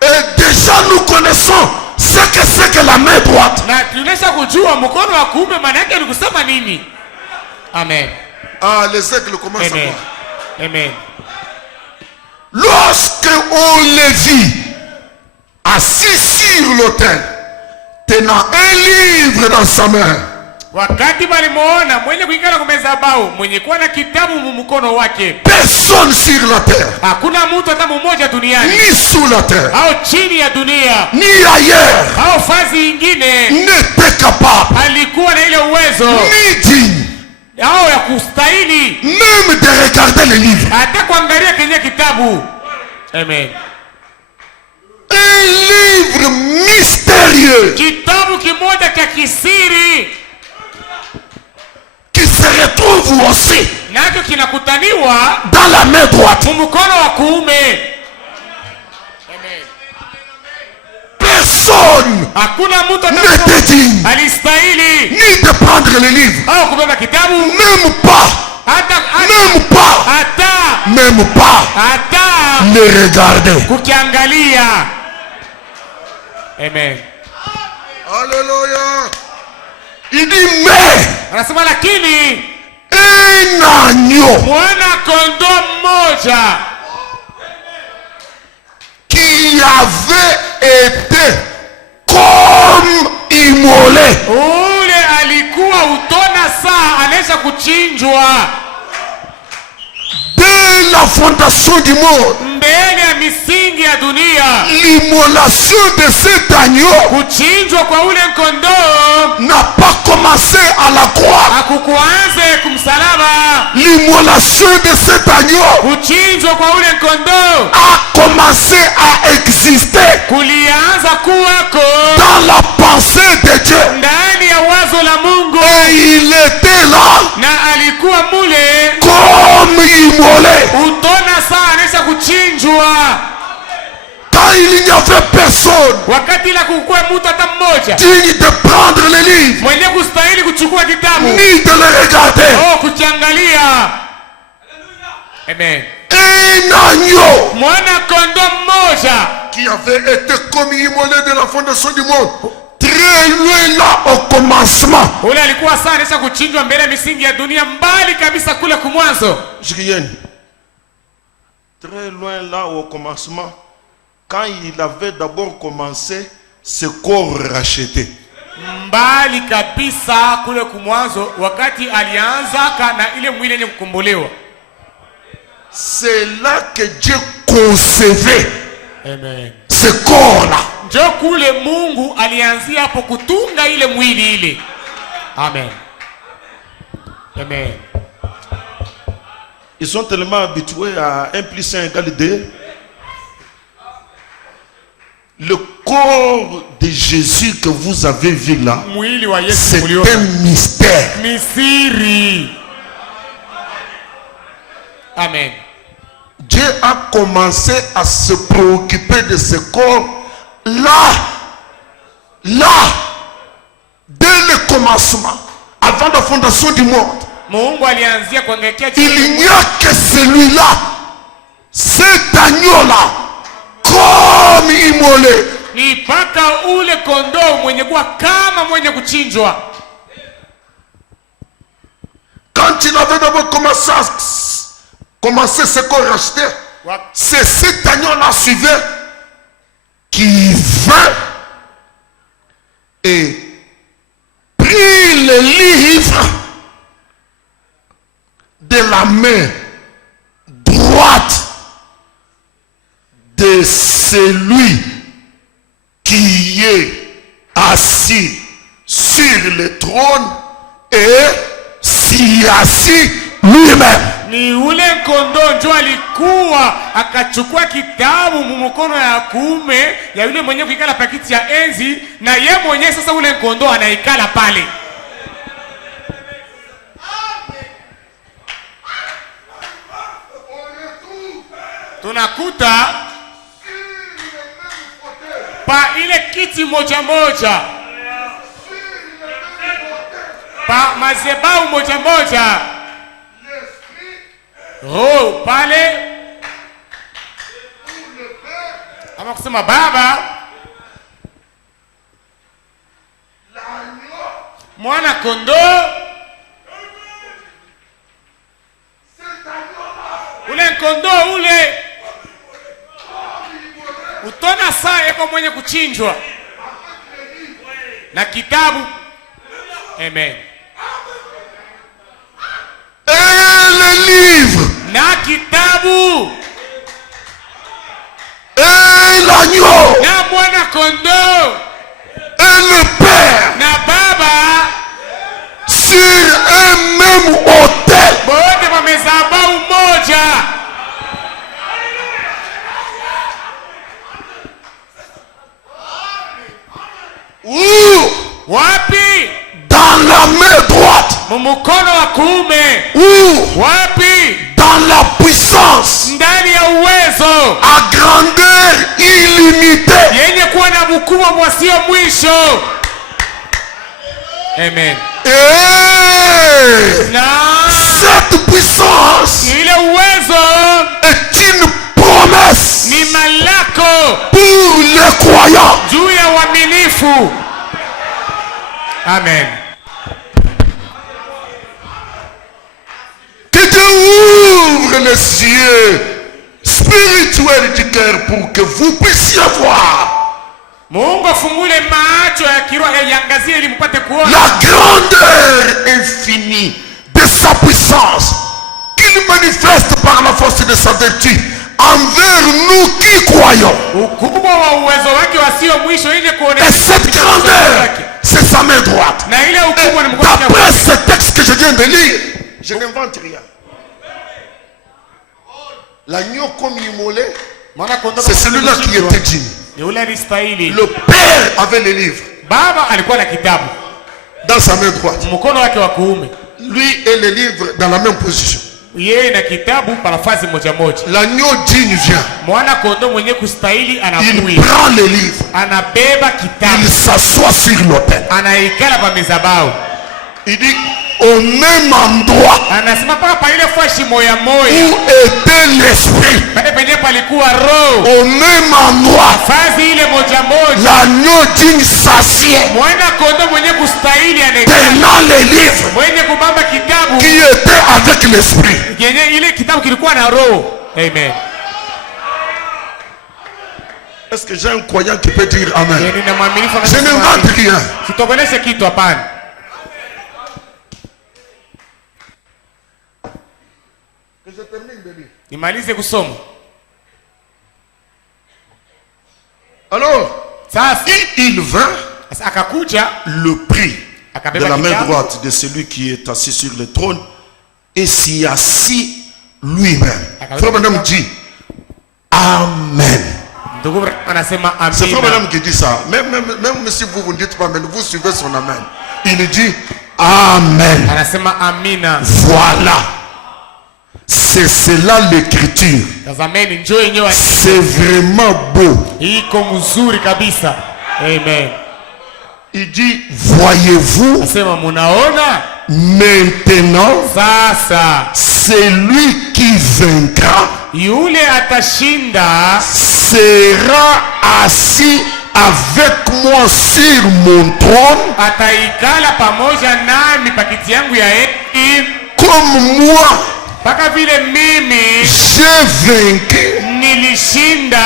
Et déjà nous connaissons ce que c'est que la main droite. Na tunesha kujua mkono wa kuume maana yake ni kusema nini. Amen. Ah, les aigles commencent à Amen. voir. Amen. Lorsque on les vit assis sur l'autel, tenant un livre dans sa main, Wakati balimuona mwenye kuikala kumezabau, mwenye kuwa na kitabu mkono wake, personne sur la terre, hakuna mtu hata mmoja duniani ni sous la terre, au chini ya dunia ni ailleurs, au fazi ingine n'était capable, alikuwa na ile uwezo ni digne, au ya kustahili même de regarder le livre. hata kuangalia kwenye kitabu. Amen. Un livre mystérieux Kitabu kimoja cha kisiri qui se retrouve aussi nacho kinakutaniwa dans la main droite. mkono wa kuume. Amen. Personne Hakuna mtu n'était digne alistahili ni de prendre le livre, au kubeba kitabu, même pas, même pas hata le regarder. kukiangalia. Amen. Alléluia. Il dit mais Anasema lakini un agneau mwana kondoo mmoja qui avait été comme immolé. ule alikuwa utona saa anaweza kuchinjwa Dès la fondation du monde, mbele ya misingi ya dunia. l'immolation de cet agneau Kuchinjwa kwa ule kondoo n'a pas commencé à la croix. hakukuanze kumsalaba. L'immolation de cet agneau Kuchinjwa kwa ule kondoo a commencé à exister kulianza kuwako dans la pensée de Dieu. ndani ya wazo la Mungu, Et il était là na alikuwa mule comme immolé. utona saa anaweza kuchinjwa Quand il n'y avait personne wakati la kukuwa mtu hata mmoja digne de prendre le livre, mwenye kustahili kuchukua kitabu ni de le regarder. kukiangalia. Amen. Un agneau Mwana kondoo mmoja qui avait été comme immolé de la fondation du monde, très loin là au commencement. ule alikuwa saa anaweza kuchinjwa mbele ya misingi ya dunia, mbali kabisa kule kumwanzo. Julien, très loin là au commencement, quand il avait d'abord commencé, ce corps racheté. Mbali kabisa kule kumwanzo, wakati alianza kana ile mwili yenye kukombolewa. C'est là que Dieu concevait Amen. ce corps-là. Njo kule Mungu alianzia hapo kutunga ile mwili ile. Amen. Amen. Ils sont tellement habitués à 1 + 1 = 2. Le corps de Jésus que vous avez vu là, Mwili wa Yesu c'est uliona un mystère. ni siri. Amen. Dieu a commencé à se préoccuper de ce corps là, dès le commencement, avant la fondation du monde. Mungu alianzia kuangaikia Il n'y a que celui-là, cet agneau-là, comme immolé. ni paka ule kondoo mwenye kuwa kama mwenye kuchinjwa. Quand il avait d'abord commencé ce corps racheté, c'est cet agneau-là suivi qui vint et prit le livre de la main droite de celui qui est assis sur le trône et s'y assit lui-même. Ni ule kondoo ndio alikuwa akachukua kitabu mumukono ya kuume ya yule mwenye kuikala pakiti ya enzi, na ye mwenye sasa ule kondoo anaikala pale. Tunakuta pa ile kiti moja moja, pa mazebau moja moja, Roho pale, ama kusema Baba, mwana kondoo, ule kondoo ule utona saa eko mwenye kuchinjwa na kitabu. Amen. Et le livre Na kitabu et l'agneau na mwana kondoo et le Père na Baba sur un même autel. bote wamezabau moja. Où? Wapi? Dans la main droite. Mumukono wa kuume. Où? Wapi? Dans la puissance Ndani ya uwezo à grandeur illimitée. yenye kuwa na ukubwa wasio mwisho. Amen. Et Na cette puissance ile uwezo est une promesse ni malako pour les croyants. juu ya uaminifu. Amen. Dieu ouvre les yeux spirituels du cœur pour que vous puissiez voir Mungu afungule macho ya kiroho yangazie ili mpate kuona la grandeur infinie de sa puissance qu'il manifeste par la force de sa vertu envers nous qui croyons. ukubwa wa uwezo wake wasio mwisho yenye Et kuonekana. cette grandeur, c'est sa main droite. Na ile ukubwa ni mkono wake. D'après ce texte que je viens de lire, je n'invente rien. L'agneau comme immolé, Maana kondoo c'est celui-là qui était digne. ni ule alistahili. Le père avait les livres Baba alikuwa na kitabu dans sa main droite. mkono wake wa kuume, Lui et les livres dans la même position. yeye na kitabu pa nafasi moja moja. L'agneau digne vient. Mwana kondoo mwenye kustahili Il anakuja, prend les livres. anabeba kitabu, Il s'assoit sur l'autel. anaikala pa mezabau, Il dit au même endroit anasema paka pa ile fashi moya moya où était l'esprit. pale penye palikuwa roho, Au même endroit, fazi ile moja moja l'agneau digne s'assied. mwana kondoo mwenye kustahili anaikala, Tenant les livres mwenye kubamba kitabu qui étaient avec l'esprit. yenye ile kitabu kilikuwa na roho. Amen. Est-ce que j'ai un croyant qui peut dire Amen? Yeye ni mwaminifu Je anasema n'invente rien. sitokoleshe kitu, hapana. Que je termine de lire. Nimalize kusoma Alors, sasa. il vint, Sasa akakuja le prit de akabeba la main kitabu droite de celui qui est assis sur le trône et s'y assit lui-même. Frère Branham dit Amen. ndugu anasema C'est Frère amina. Branham qui dit ça. Même si vous ne dites pas Amen, vous suivez son Amen. Il dit Amen. Anasema amina. Voilà. C'est cela l'écriture. Tazameni njoo yenyewe, C'est vraiment beau. iko mzuri kabisa. Amen. Il dit, voyez-vous, Anasema munaona maintenant, sasa c'est lui qui vaincra yule atashinda sera assis avec moi sur mon trône ataikala pamoja nami pakiti yangu ya enzi, comme moi mpaka vile mimi j'ai vaincu nilishinda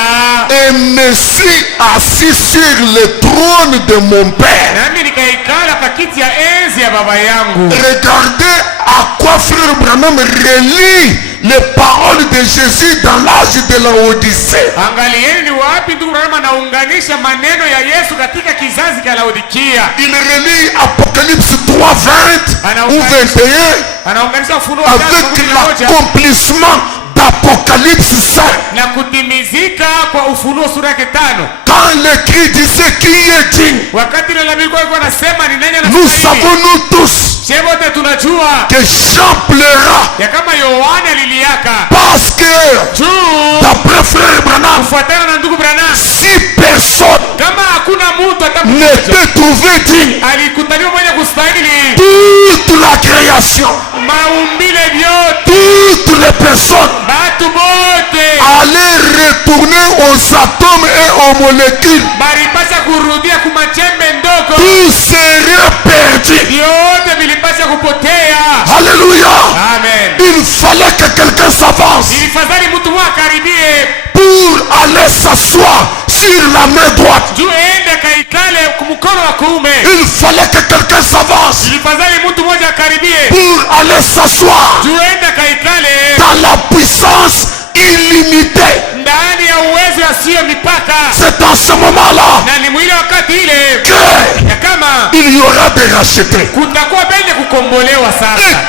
et me suis assis sur le trône de mon Père. nami nikaikala pakiti ya enzi ya baba yangu. Regardez à quoi Frère Branham relie les paroles de Jésus dans l'âge de la Odyssée. Angalieni ni wapi ndugu Branham anaunganisha maneno ya Yesu katika kizazi cha Laodikia. Il relie Apocalypse 3:20 ou 21 Anaunganisha Ufunuo avec l'accomplissement d'Apocalypse 5. na kutimizika kwa Ufunuo sura yake 5. Quand le cri disait qui est digne, Wakati ile nabii alikuwa anasema ni nani nous anastahili, savons nous tous sisi wote tunajua que Jean pleura ya kama Yohana aliliaka parce que juu, d'après Frère Branham, kufuatana na ndugu Branham, si personne kama hakuna mtu hata mmoja n'était trouvé digne, alikutaniwa mwenye kustahili, toute la création, maumbile vyote, toutes les personnes batu bote allaient retourner aux atomes et aux molécules. balipasha kurudia kumachembe ndogo, Tout serait perdu. vyote vilipasha kupotea. Alléluia. Amen. Il fallait que quelqu'un s'avance Ilifadhali mtu mmoja akaribie pour aller s'asseoir sur la main droite. juu ende kaikale mkono wa kuume. Il fallait que quelqu'un s'avance Ilifadhali mtu mmoja akaribie pour aller s'asseoir juu ende kaikale dans la puissance illimitée. ndani ya uwezo asiyo mipaka. C'est dans ce moment-là Na ni mwile wakati ile qu'il ya kama y aura des rachetés. kutakuwa benye kukombolewa. Et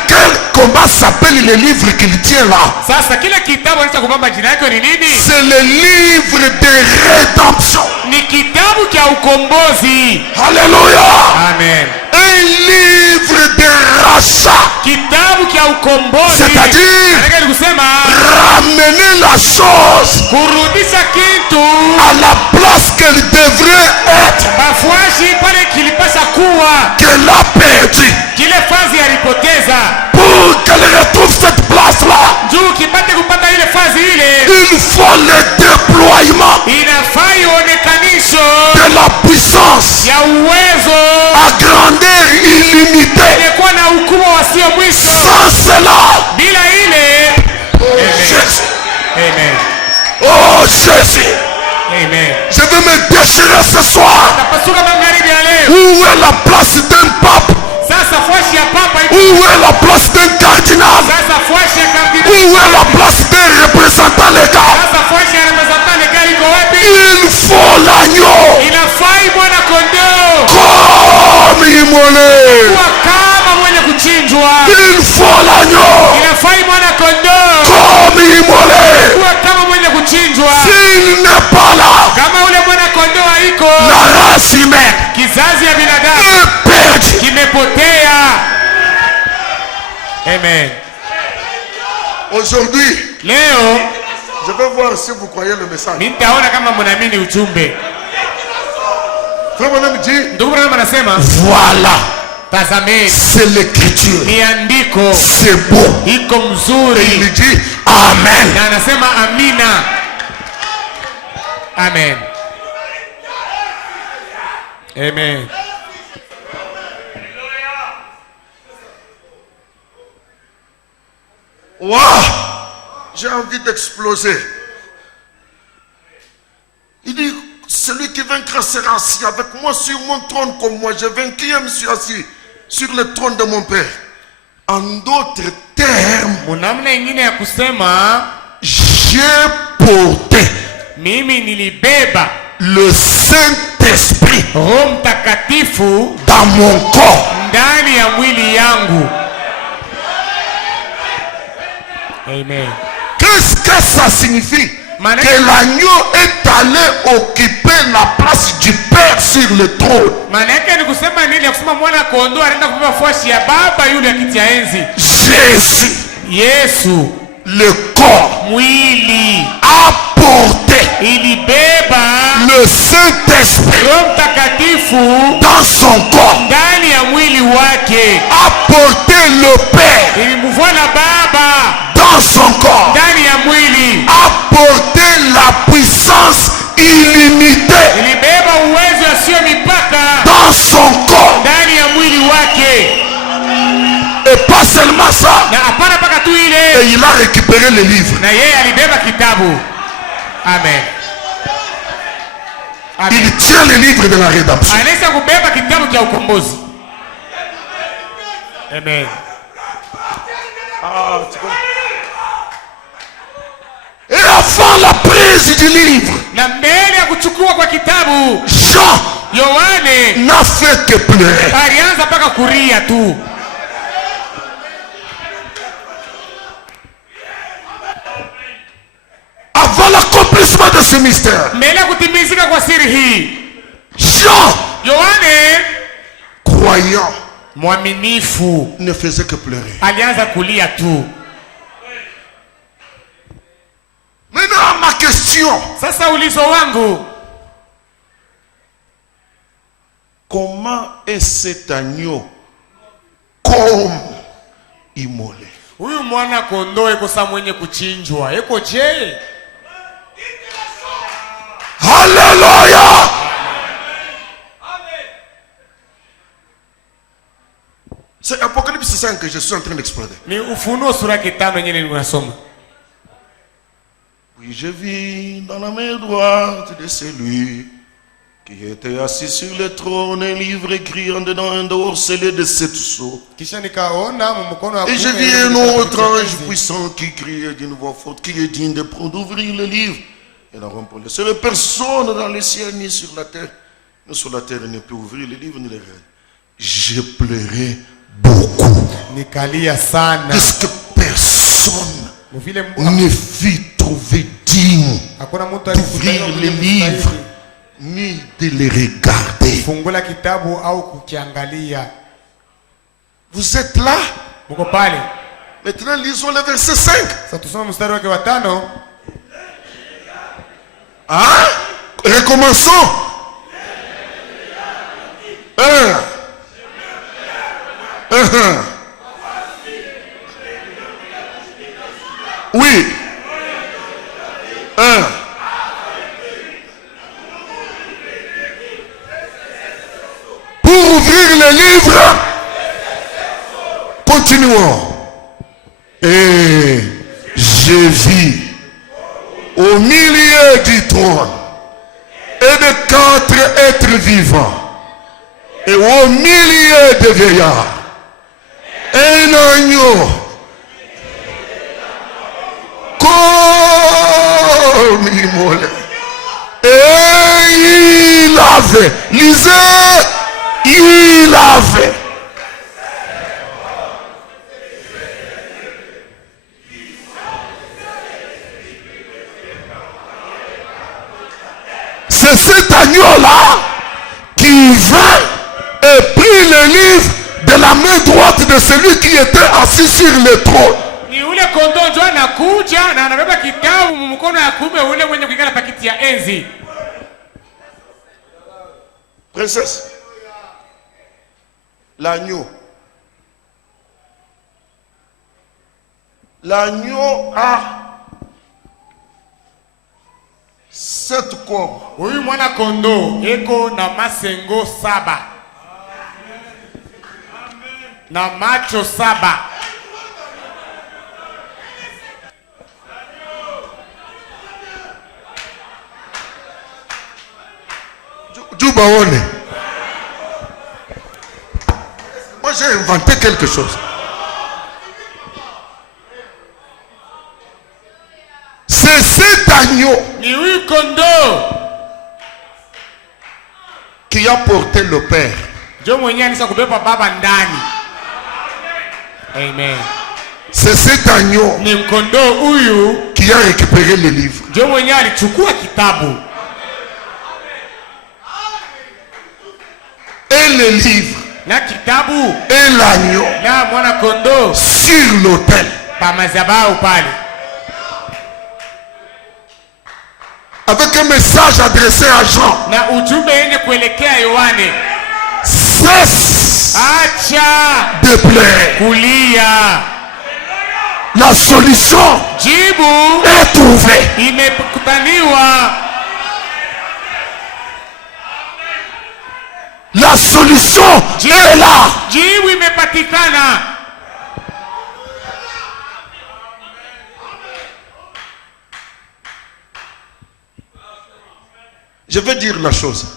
Sasa comment s'appelle le livre qu'il tient là? sasa kile kitabu anacho kupamba jina yake ni nini? C'est le livre de rédemption. Ni kitabu cha ukombozi. Alléluia. Amen. Un livre de rachat. Kitabu cha ukombozi. C'est-à-dire Nataka kusema ramener la chose kurudisha kitu à la place qu'elle devrait être, bafuashi pale kilipasha kuwa, qu'elle a perdu. kile fazi alipoteza, Pour qu'elle retrouve cette place-là, juu kipate kupata ile fazi ile, il faut le déploiement inafaa ionekanisho de la puissance ya uwezo à grandeur illimitée. yenye kuwa na ukubwa wasio mwisho. Sans cela, Bila ile pécherait ce soir? Tapasuka magharibi ya leo. Où est la place d'un pape? Sasa fuashi ya papa iko. Où est la place d'un cardinal? Sasa fuashi ya kardinali. Où est la place d'un représentant légal? Sasa fuashi ya representant legal iko wapi? Il faut l'agneau Inafai mwana kondoo. comme immolé. Kuwa kama mwenye kuchinjwa. Il faut l'agneau Inafai mwana kondoo. comme immolé. Kuwa kama mwenye kuchinjwa. S'il n'est pas là, Kama ule mwana kondoo haiko, la race humaine kizazi ya binadamu est perdue. kimepotea. Amen. Aujourd'hui, Leo je vais voir si vous croyez le message. nitaona kama mnaamini ujumbe. Frère Branham dit, Ndugu Branham anasema, voilà, tazameni, c'est l'écriture. ni andiko, C'est beau. iko Et mzuri, il dit, Amen. na anasema amina. Amen. Amen. Waouh, j'ai envie d'exploser. Il dit, celui qui vaincra sera assis avec moi sur mon trône comme moi. J'ai vaincu et me suis assis sur le trône de mon Père. En d'autres termes, Munamna ingine ya kusema, j'ai porté mimi nilibeba le Saint-Esprit Roho Mtakatifu dans mon corps. ndani ya mwili yangu. Amen. Qu'est-ce que ça signifie? Maana- Que l'agneau est allé occuper la place du Père sur le trône. Maana yake ni kusema nini? Ya kusema mwana kondoo anaenda kubeba fuashi ya baba yule ya kiti ya enzi. Jésus, Yesu le corps, mwili a porté ilibeba le Saint-Esprit Roho Mtakatifu dans son corps, ndani ya mwili wake, a porté le Père ilimvua na baba dans son corps, ndani ya mwili, a porté la puissance illimitée ilibeba uwezo usio mipaka dans son corps. ndani ya mwili wake. Et pas seulement ça, Na hapana mpaka tu ile, et il a récupéré les livres. na yeye alibeba kitabu. Amen. Amen. Il tient les livres de la rédemption. Anaweza kubeba kitabu cha ukombozi. Amen. Et avant la prise du livre, Na mbele ya kuchukua kwa kitabu, Jean Yohane n'a fait que pleurer. alianza mpaka kulia tu. Avant l'accomplissement de ce mystère, Mbele ya kutimizika kwa siri hii, Jean, Yohane croyant, mwaminifu ne faisait que pleurer. alianza kulia tu. Maintenant, ma question, Sasa ulizo wangu, comment est cet agneau comme immolé? huyu mwana kondoo eko sa mwenye kuchinjwa eko je? Alléluia! C'est Apocalypse 5 que je suis en train d'explorer. Ni Ufunuo sura kitano yenyewe ninasoma. Oui, je vis dans la main droite de celui qui était assis sur le trône, un livre écrit en dedans, en dehors, scellé de 7 sceaux. Kisha nikaona mkono wa Et je kuume vis un uliokuwa autre katika ange enzi. puissant qui criait d'une voix forte, qui est digne de prendre, d'ouvrir le livre et la rompre. Seule personne dans les ciels ni sur la terre, ni sur la terre ne peut ouvrir le livre ni les rêves. J'ai pleuré beaucoup. Nikalia sana. Parce que personne Mvile ne fut trouvé digne hakuna mtu d'ouvrir les livres ni de les regarder. fungula kitabu au kukiangalia. Vous êtes là? Mko pale? Maintenant, lisons le verset 5. Sasa tusome mstari wake wa 5. Hein? Recommençons. 1. Oui. 1. Pour ouvrir le livre, continuons. Et je vis au milieu du trône et de 4 êtres vivants. Et au milieu des vieillards, un agneau comme immolé. Et il avait, lisez, il avait. C'est cet agneau-là qui vint et prit le livre de la main droite de celui qui était assis sur le trône. Ni ule kondoo ndio anakuja na anabeba kitabu mkono ya kuume ule mwenye kuikala pakiti ya enzi. Princesse, l'agneau. L'agneau a 7 corps. Huyu mwana kondoo eko na masengo 7 na macho 7. Djoubaone. Moi j'ai inventé quelque chose. C'est cet agneau Ni huyu kondoo qui a porté le Père. ndio mwenye anisa kubeba baba ndani. Amen. C'est cet agneau Ni mkondoo huyu qui a récupéré le livre. ndio mwenye alichukua kitabu. Et le livre Na kitabu et l'agneau na mwana kondoo sur l'autel. pa madhabahu pale. Avec un message adressé à Jean. Na ujumbe yenye kuelekea Yohane. Cesse Acha de pleurer. kulia. La solution Jibu est trouvée. imekutaniwa. La solution est là. Jibu imepatikana. Je vais dire la chose.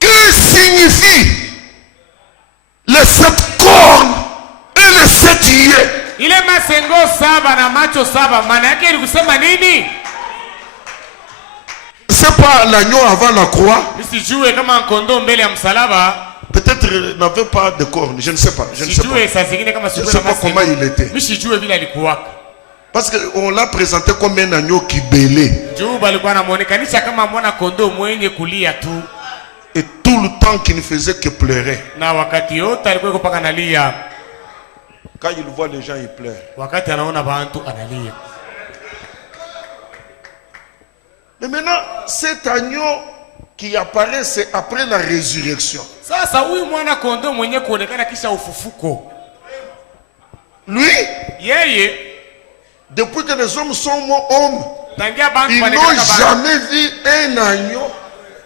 Que signifie les 7 cornes et les 7 yeux? Ile masengo 7 na macho 7 maana yake ni kusema nini? C'est pas l'agneau avant la croix. Nisijue kama kondoo mbele ya msalaba. Peut-être il n'avait pas de cornes. Je ne sais pas. Je ne sais pas. Sijue saa zingine kama Je ne sijue sais na pas comment masengo. il était. Nisijue vile alikuwa. Parce qu'on l'a présenté comme un agneau qui bêlait. Juba alikuwa anamuonekanisha kama mwana kondoo mwenye kulia tu. Et tout le temps qu'il ne faisait que pleurer. Na wakati yote alikuwa yuko paka analia. Quand il voit les gens, il pleure. Wakati anaona bantu analia. Mais maintenant, cet agneau qui apparaît, c'est après la résurrection. Sasa huyu mwana kondoo mwenye kuonekana kisha ufufuko. Lui, Yeye depuis que les hommes sont hommes, tangia bantu ils wanekana n'ont bantu. jamais vu un agneau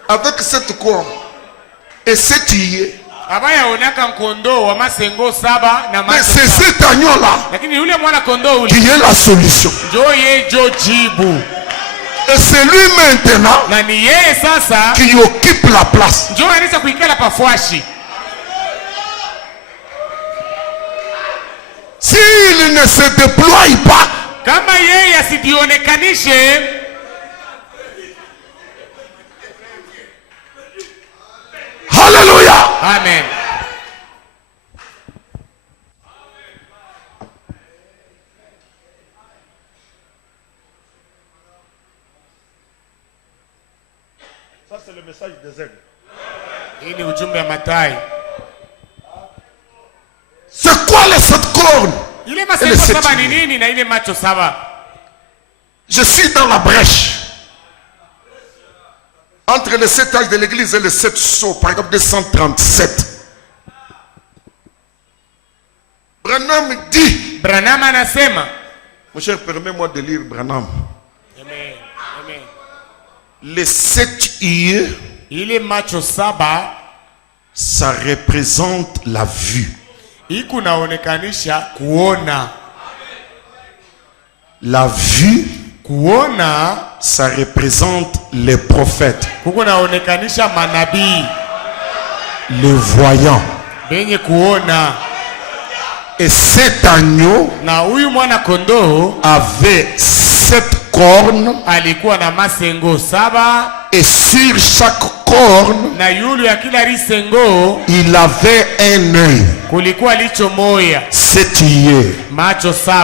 avec 7 cornes et 7 yeux. Abaya onaka kondoo wa masengo 7 na Mais macho c'est 7. cet agneau-là Lakini yule mwana kondoo ule qui est la solution. ndio yeye jo jibu. Et c'est lui maintenant Na ni yeye sasa qui occupe la place. ndio anaweza kuikala pafuashi. S'il ne se déploie pas, Kama yeye asijionekanishe, alléluia. amen. Ça c'est le message des aigles. Hii ni ujumbe wa Mathayo. C'est quoi les 7 cornes? Ile Ile masengo seti. 7 ni nini na ile macho 7? Je suis dans la brèche. Entre les 7 âges de l'église et les 7 sceaux, par exemple 237. Branham dit, Branham anasema. mon cher, permets-moi de lire Branham. Amen. Amen. Les 7 yeux, Ile macho 7 ça représente la vue. iko naonekanisha kuona. La vue Kuona ça représente les prophètes, kuko naonekanisha manabii les voyants. benye kuona. Et cet agneau Na huyu mwana kondoo avait 7 cornes, alikuwa na masengo 7, et sur chaque corne, na yulu ya kila lisengo il avait un œil. kulikuwa licho moya, C'est yeux. macho 7.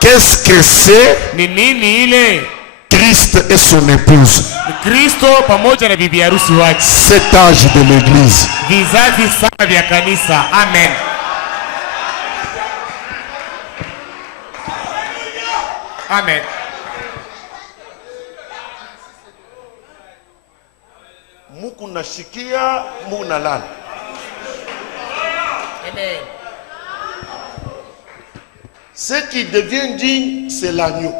Qu'est-ce que c'est? Ni nini ile? Christ et son épouse. Ni Kristo pamoja na bibi harusi wake, Cet âge de l'église. vizazi 7 vya kanisa. Amen. Amen. Muku nashikia, muna lala. Amen. Ce qui devient digne, c'est l'agneau.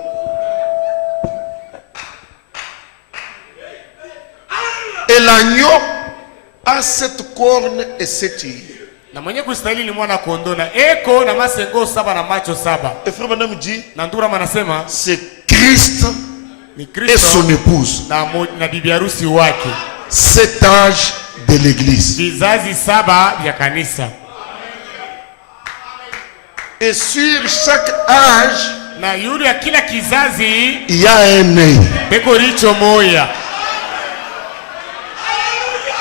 Et l'agneau a 7 cornes et 7 yeux. Na mwenye kustahili ni mwana kondoo na eko na masengo 7 na macho 7. Et frère Madame dit, Na ndura manasema c'est Christ ni et Kristo son épouse. na bibi harusi wake, Cet âge de l'église. vizazi 7 vya kanisa. Et sur chaque âge, Na yule ya kila kizazi il y a un œil. beko licho moya.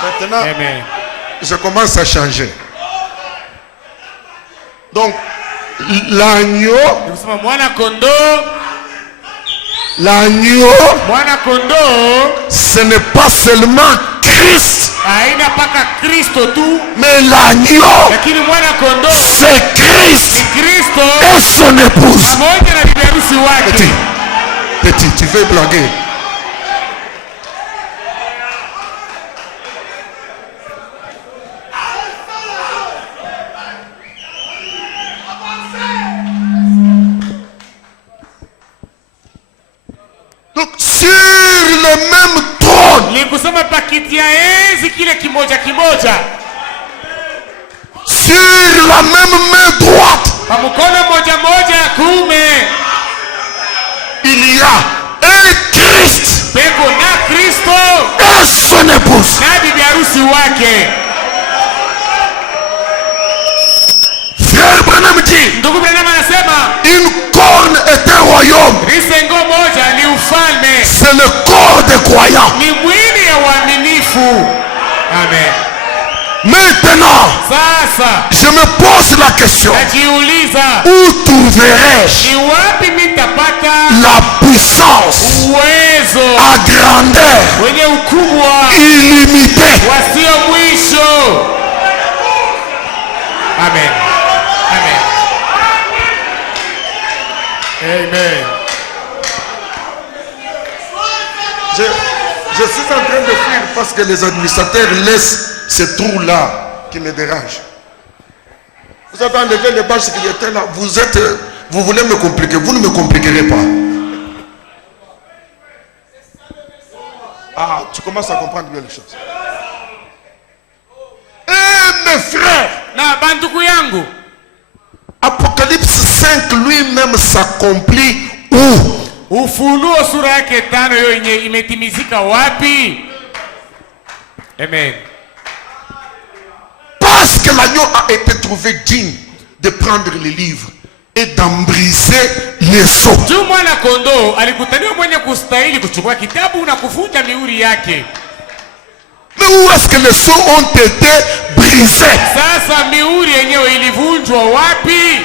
Maintenant, Amen. je commence à changer. Donc, l'agneau, Nikusema mwana kondoo, mwana kondoo ce n'est pas seulement Christ, haina paka Kristo tu, mais l'agneau, lakini mwana kondoo c'est Christ ni Kristo et son épouse. pamoja na bibi harusi wake. Petit, tu veux blaguer. Donc, sur le même trône, Ni kusema pakiti ya enzi kile kimoja kimoja, sur la même main droite, pa mkono moja moja ya kuume il y a un Christ peko na Kristo et son épouse. na bibi harusi wake. Frère Branham dit, Ndugu Branham anasema une corne est un royaume. lisengo moja ni ufalme, C'est le corps des croyants. ni mwili ya uaminifu. Amen. Maintenant, Sasa je me pose la question, najiuliza, où trouverai-je ni wapi nitapata la puissance uwezo à grandeur wenye ukubwa illimitée? wasio mwisho? Amen. Amen. Amen. Je suis en train de fuir parce que les administrateurs laissent ces trous-là qui me dérangent. Vous avez enlevé les bâches qui étaient là. Vous voulez me compliquer. Vous ne me compliquerez pas. Ah, tu commences à comprendre bien les choses. Eh mes frères, Na banduku yangu, Apocalypse 5 lui-même s'accomplit où? Ufunuo sura yake 5 hiyo yenye imetimizika wapi? Amen. Parce que l'agneau a été trouvé digne de prendre les livres et d'en briser les sceaux. Juu mwana kondoo alikutaniwa mwenye kustahili kuchukua kitabu na kufunja mihuri yake. Mais où est-ce que les sceaux ont été brisés? Sasa mihuri yenyewe ilivunjwa wapi?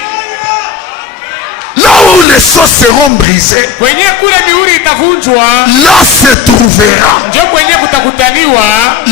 Là où les sceaux seront brisés, Kwenye kule mihuri itavunjwa, là se trouvera ndio kwenye kutakutaniwa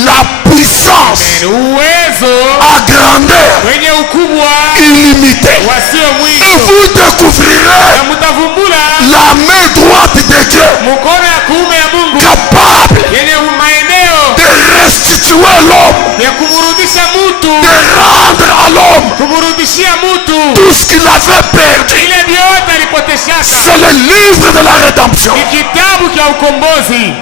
la puissance uwezo à grandeur wenye ukubwa illimitée. wasio Et mwisho, vous découvrirez na mtavumbula la main droite de Dieu mkono ya kuume ya Mungu capable yenye maeneo de restituer l'homme, ya kumrudisha mutu, de rendre à l'homme kumrudishia mutu tout ce qu'il avait perdu. ile vyote alipoteshaka. C'est le livre de la rédemption. Ni kitabu cha ukombozi.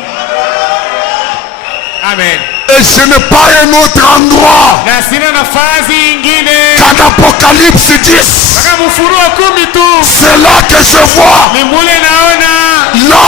Amen. Et je n'ai pas un autre endroit Na sina nafasi ingine qu'en Apocalypse 10. mpaka Ufunuo 10 tu, C'est là que je vois ni mule naona là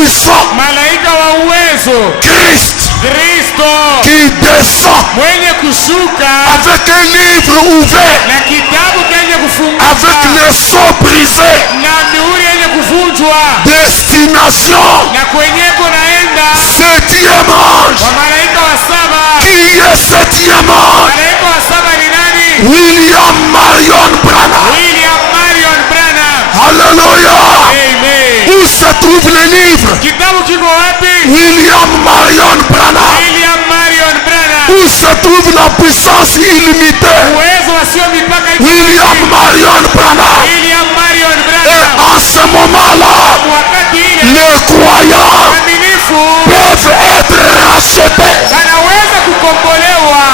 puissant, malaika wa uwezo, Christ, Kristo qui descend mwenye kushuka avec un livre ouvert, na kitabu kenye avec kufunguka les sceaux brisés, na mihuri yenye kuvunjwa, destination, na kwenyeko naenda 7e ange. wa malaika wa saba. Qui est 7e ange? Malaika wa saba ni nani? William Marion Branham. William Marion Branham. Alléluia. Amen. Où se trouve le livre? Kitabu kiko wapi? William Marion Branham. William Marion Branham. Où se trouve la puissance illimitée? Uwezo wasio mipaka iko William wapi? Marion Branham. William Marion Et Branham. en ce moment-là, Wakati ile les croyants waaminifu peuvent être rachetés. wanaweza kukombolewa.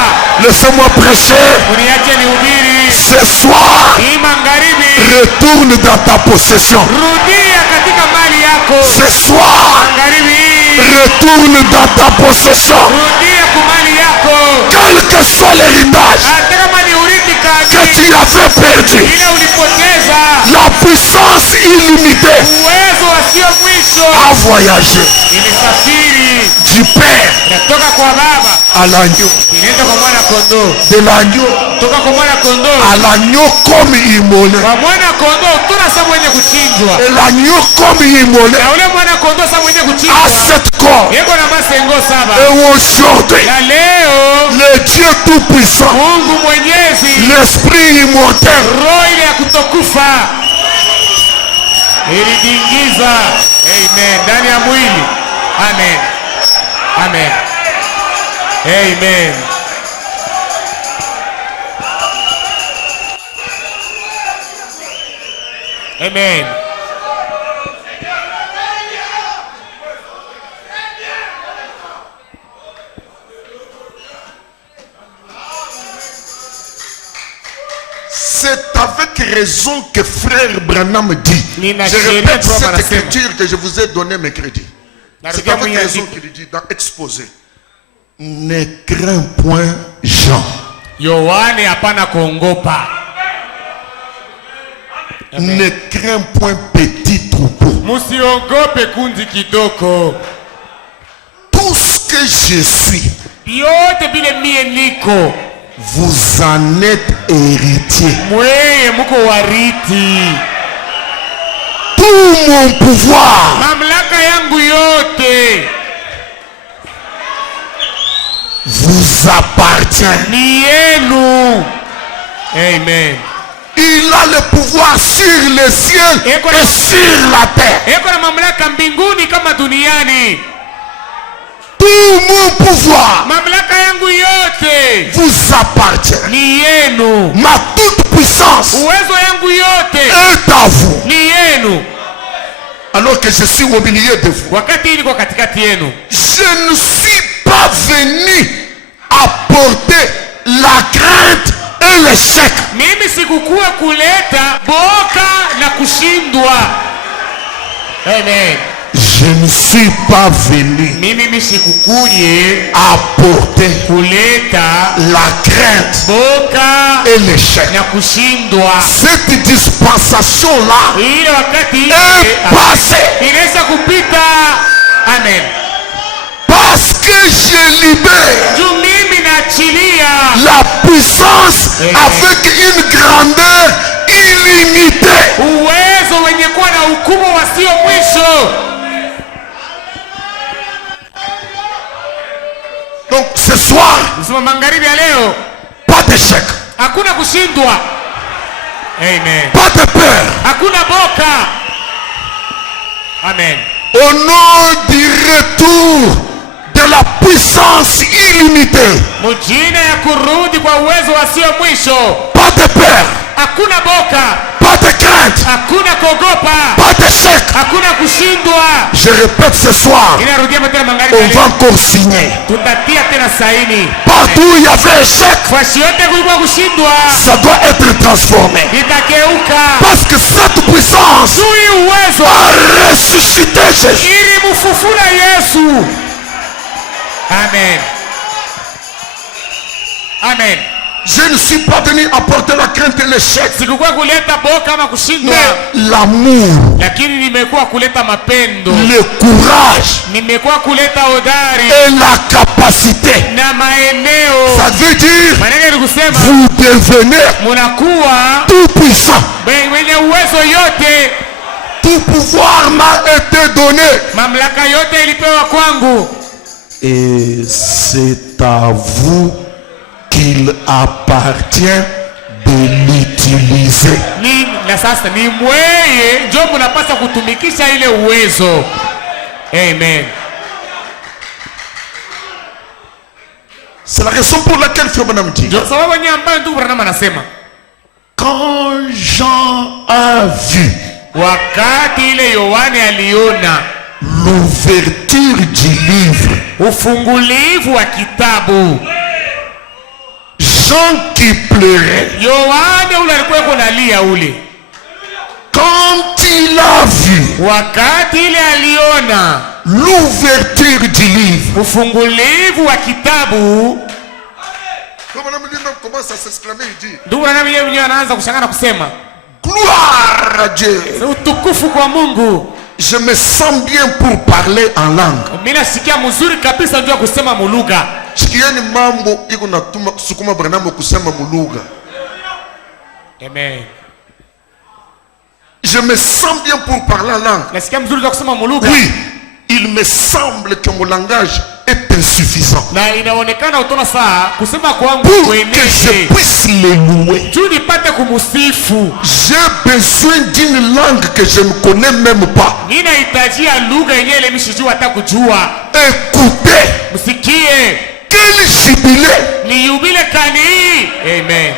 Laissez-moi prêcher. Uniache nihubiri. Ce soir, Hii magharibi, retourne dans ta possession. rudia katika mali yako. Ce soir, Magharibi, retourne dans ta possession. rudia kumali yako. Quel que soit l'héritage Hata kama ni urithi que kadi tu avais perdu, ile ulipoteza, la puissance illimitée uwezo wasio mwisho a voyagé ilisafiri du Père inatoka kwa baba à l'agneau, inaenda kwa mwana kondoo, de l'agneau toka kwa mwana kondoo à l'agneau comme immolé, kwa mwana kondoo tuna saa mwenye kuchinjwa, et l'agneau comme immolé na ule mwana kondoo saa mwenye a kuchinjwa 7 corps. yeko na masengo saba. Et aujourd'hui, Na leo le Dieu Tout-Puissant, Mungu Mwenyezi, l'Esprit immortel, roho ile ya kutokufa ilijiingiza, amen, ndani ya mwili. Amen, amen, amen. Amen. c'est avec raison que frère Branham dit. Nina Je sheria répète tu vas cette wanasema. écriture que je vous ai donné mercredi. C'est Narudia avec mwenye raison andiko. qu'il dit dans Exposé. Ne crains point Jean. Yohane hapana kuongopa. Ne crains point petit troupeau. Musiongope kundi kidogo. Tout ce que je suis, Yote bile mie niko. vous en êtes héritier. Mweye muko wariti. Tout mon pouvoir Mamlaka yangu yote vous appartient. ni yenu. Amen. Il a le pouvoir sur le ciel et sur la terre. Eko na mamlaka mbinguni kama duniani. Tout mon pouvoir Mamlaka yangu yote vous appartient. ni yenu. Ma toute puissance Uwezo yangu yote est à vous. ni yenu. Alors que je suis au milieu de vous. Wakati hii niko katikati yenu, Je ne suis pas venu apporter la crainte et l'échec. mimi sikukuwa kuleta boka na kushindwa. Amen. Je ne suis pas venu Mimi sikukuye apporter kuleta la crainte boka et l'échec. na kushindwa. Cette dispensation-là Ile wakati ile est passée inaweza kupita. Amen. parce que je libère Juu mimi naachilia la puissance Amen. avec une grandeur illimitée. uwezo wenye kuwa na hukumu wasio mwisho. Donc ce soir, Msema magharibi ya leo pas d'échec, hakuna kushindwa. Amen. pas de peur. Hakuna boka. Amen. Au nom du retour de la puissance illimitée, Mujina ya kurudi kwa uwezo wasio mwisho. pas de peur, Hakuna boka, pas de crainte, hakuna kuogopa, pas d'échec. hakuna kushindwa. Je répète ce soir, Inarudia tena magharibi on ya va leo. encore signer. Tutatia tena saini. Partout où il y avait échec, Fashi yote kulikuwa kushindwa ça doit être transformé. itageuka. Parce que cette puissance Juu uwezo a ressuscité Jésus. ili mufufula Yesu. Amen. Amen. Je ne suis pas venu apporter la crainte et l'échec, Sikukuwa kuleta boka ama kushindwa, mais l'amour, lakini nimekuwa kuleta mapendo, le courage nimekuwa kuleta hodari et la capacité. na maeneo. Ça veut dire, Maneno ni kusema vous devenez munakuwa tout puissant. wenye uwezo yote, Tout pouvoir m'a été donné. mamlaka yote ilipewa kwangu, Et c'est à vous qu'il appartient de l'utiliser. na sasa ni mweye njo munapasa kutumikisha ile uwezo. Amen. C'est la raison pour laquelle Frère Branham dit, Ndio sababu yenyewe ambayo ndugu Branham anasema quand Jean a vu wakati ile Yohane aliona l'ouverture du livre, ufungulivu wa kitabu, Jean qui pleurait, Yohane ule alikuwa kunalia ule, quand il a vu wakati ile aliona l'ouverture du livre, ufungulivu wa kitabu, Frère Branham lui-même commence à s'exclamer, il dit, ndugu Branham yeye mwenyewe anaanza kushangaa na kusema gloire à Dieu. utukufu kwa Mungu. Je me sens bien pour parler en langue. Mimi nasikia mzuri kabisa ndio kusema mulugha. Sikieni mambo iko natuma sukuma Branham kusema mulugha. Amen. Je me sens bien pour parler en langue. Nasikia mzuri ndio kusema mulugha. Oui, il me semble que mon langage est insuffisant Na inaonekana utona saa kusema kwangu pour que je kueneze. puisse le louer. Juu nipate kumusifu. J'ai besoin d'une langue que je ne connais même pas. Ninahitajia lugha yenyewe ile mishijua hata kujua. Écoutez, Msikie. quel jubilé Ni yubile kani. Amen.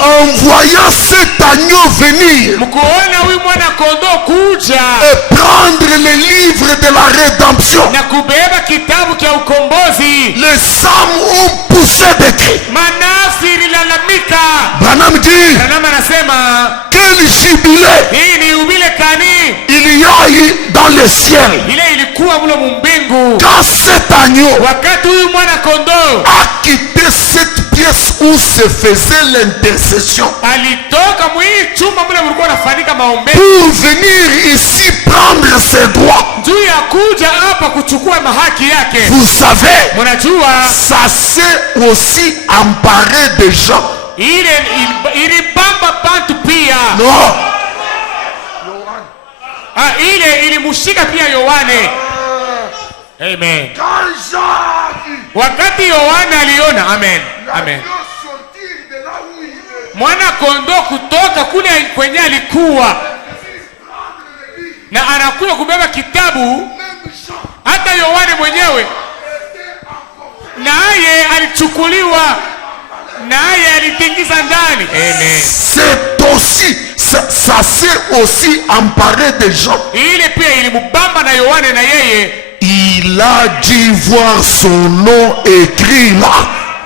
en voyant cet agneau venir Mkuona huyu mwana kondoo kuja et prendre le livre de la rédemption. na kubeba kitabu cha ukombozi. Les âmes ont poussé des cris. Manafsi lilalamika. Branham dit, Branham anasema quel jubilé hii ni yubile kani. il y a eu dans le ciel Ile ilikuwa mlo mbingu quand cet agneau wakati huyu mwana kondoo a quitté cette pièce où se faisait l'intercession alitoka mwii chumba mle mlikuwa nafanyika maombezi pour venir ici prendre ses droits. juu ya kuja hapa kuchukua mahaki yake. Vous savez, Mnajua ça s'est aussi emparé des gens. ile ilibamba bantu pia. Non, Ile ilimushika pia Yohane. Amen. quand Jean a vu Wakati Yohane aliona, amen, amen, l'agneau sortir de là où il est, mwana kondoo kutoka kule kwenye alikuwa na anakuja kubeba kitabu, même Jean hata Yohane mwenyewe naye alichukuliwa, naye alitingiza ndani. Amen. c'est aussi, ça s'est aussi emparé des gens. Ile pia ilimubamba na Yohane, na yeye Il a dû voir son nom écrit là.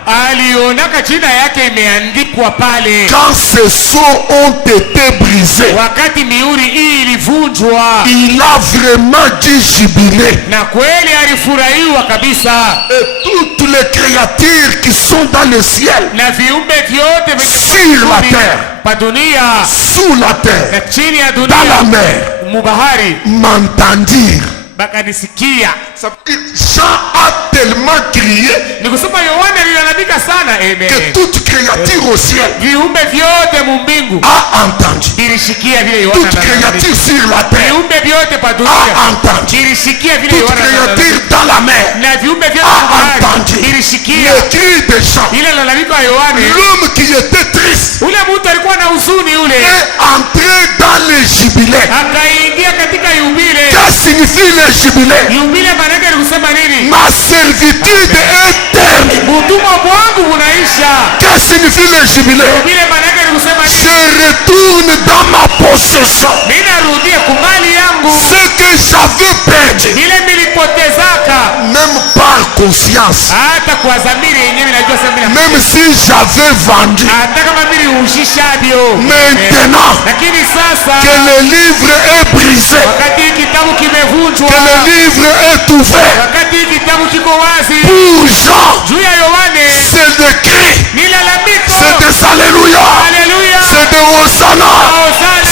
alionaka jina yake imeandikwa pale. Quand ces sceaux ont été brisés, Wakati mihuri hii ilivunjwa, il a vraiment dû jubiler. na kweli alifurahiwa kabisa, Et toutes les créatures qui sont dans le ciel, na viumbe vyote sur la terre, pa dunia sous la na terre, chini ya dans dunia, la mer, mubahari, m'entendirent. bakanisikia. Ça veut dire, Jean a tellement crié Ni kusema Yohane alilalamika sana. que Amen. toute créature au ciel Viumbe vyote mumbingu a entendu. vilishikia vile Yohane Toute analalamika. créature sur la terre Viumbe vyote pa a dunia entendu. vilishikia vile Toute Yohane analalamika. créature dans la mer Na viumbe vyote a bahari entendu vilishikia le cri de Jean. ile lalamiko ya Yohane. L'homme qui était triste Ule mtu alikuwa na huzuni, ule est entré dans le jubilé. akaingia katika yubile. Que signifie le jubilé? Yubile maana yake ni kusema nini? Ma servitude est terminée. Utumwa wangu unaisha. Que signifie le jubilé? Yubile maana yake ni kusema nini? Je retourne dans ma possession. Ninarudia kumali yangu. Ce que j'avais perdu. Ile nilipotezaka. Même par conscience. Hata kwa dhamiri yenyewe najua sasa mimi. Même si j'avais vendu. Hata kama mimi ushishabio. Maintenant. Lakini sasa. Que le livre est brisé. Wakati kitabu kimevunjwa. Que le livre est ouvert. Wakati kitabu kiko wazi. Pour Jean. Juu ya Yohane. C'est de cri. Ni lalamiko. C'est des alléluia. Alléluia. C'est de hosanna.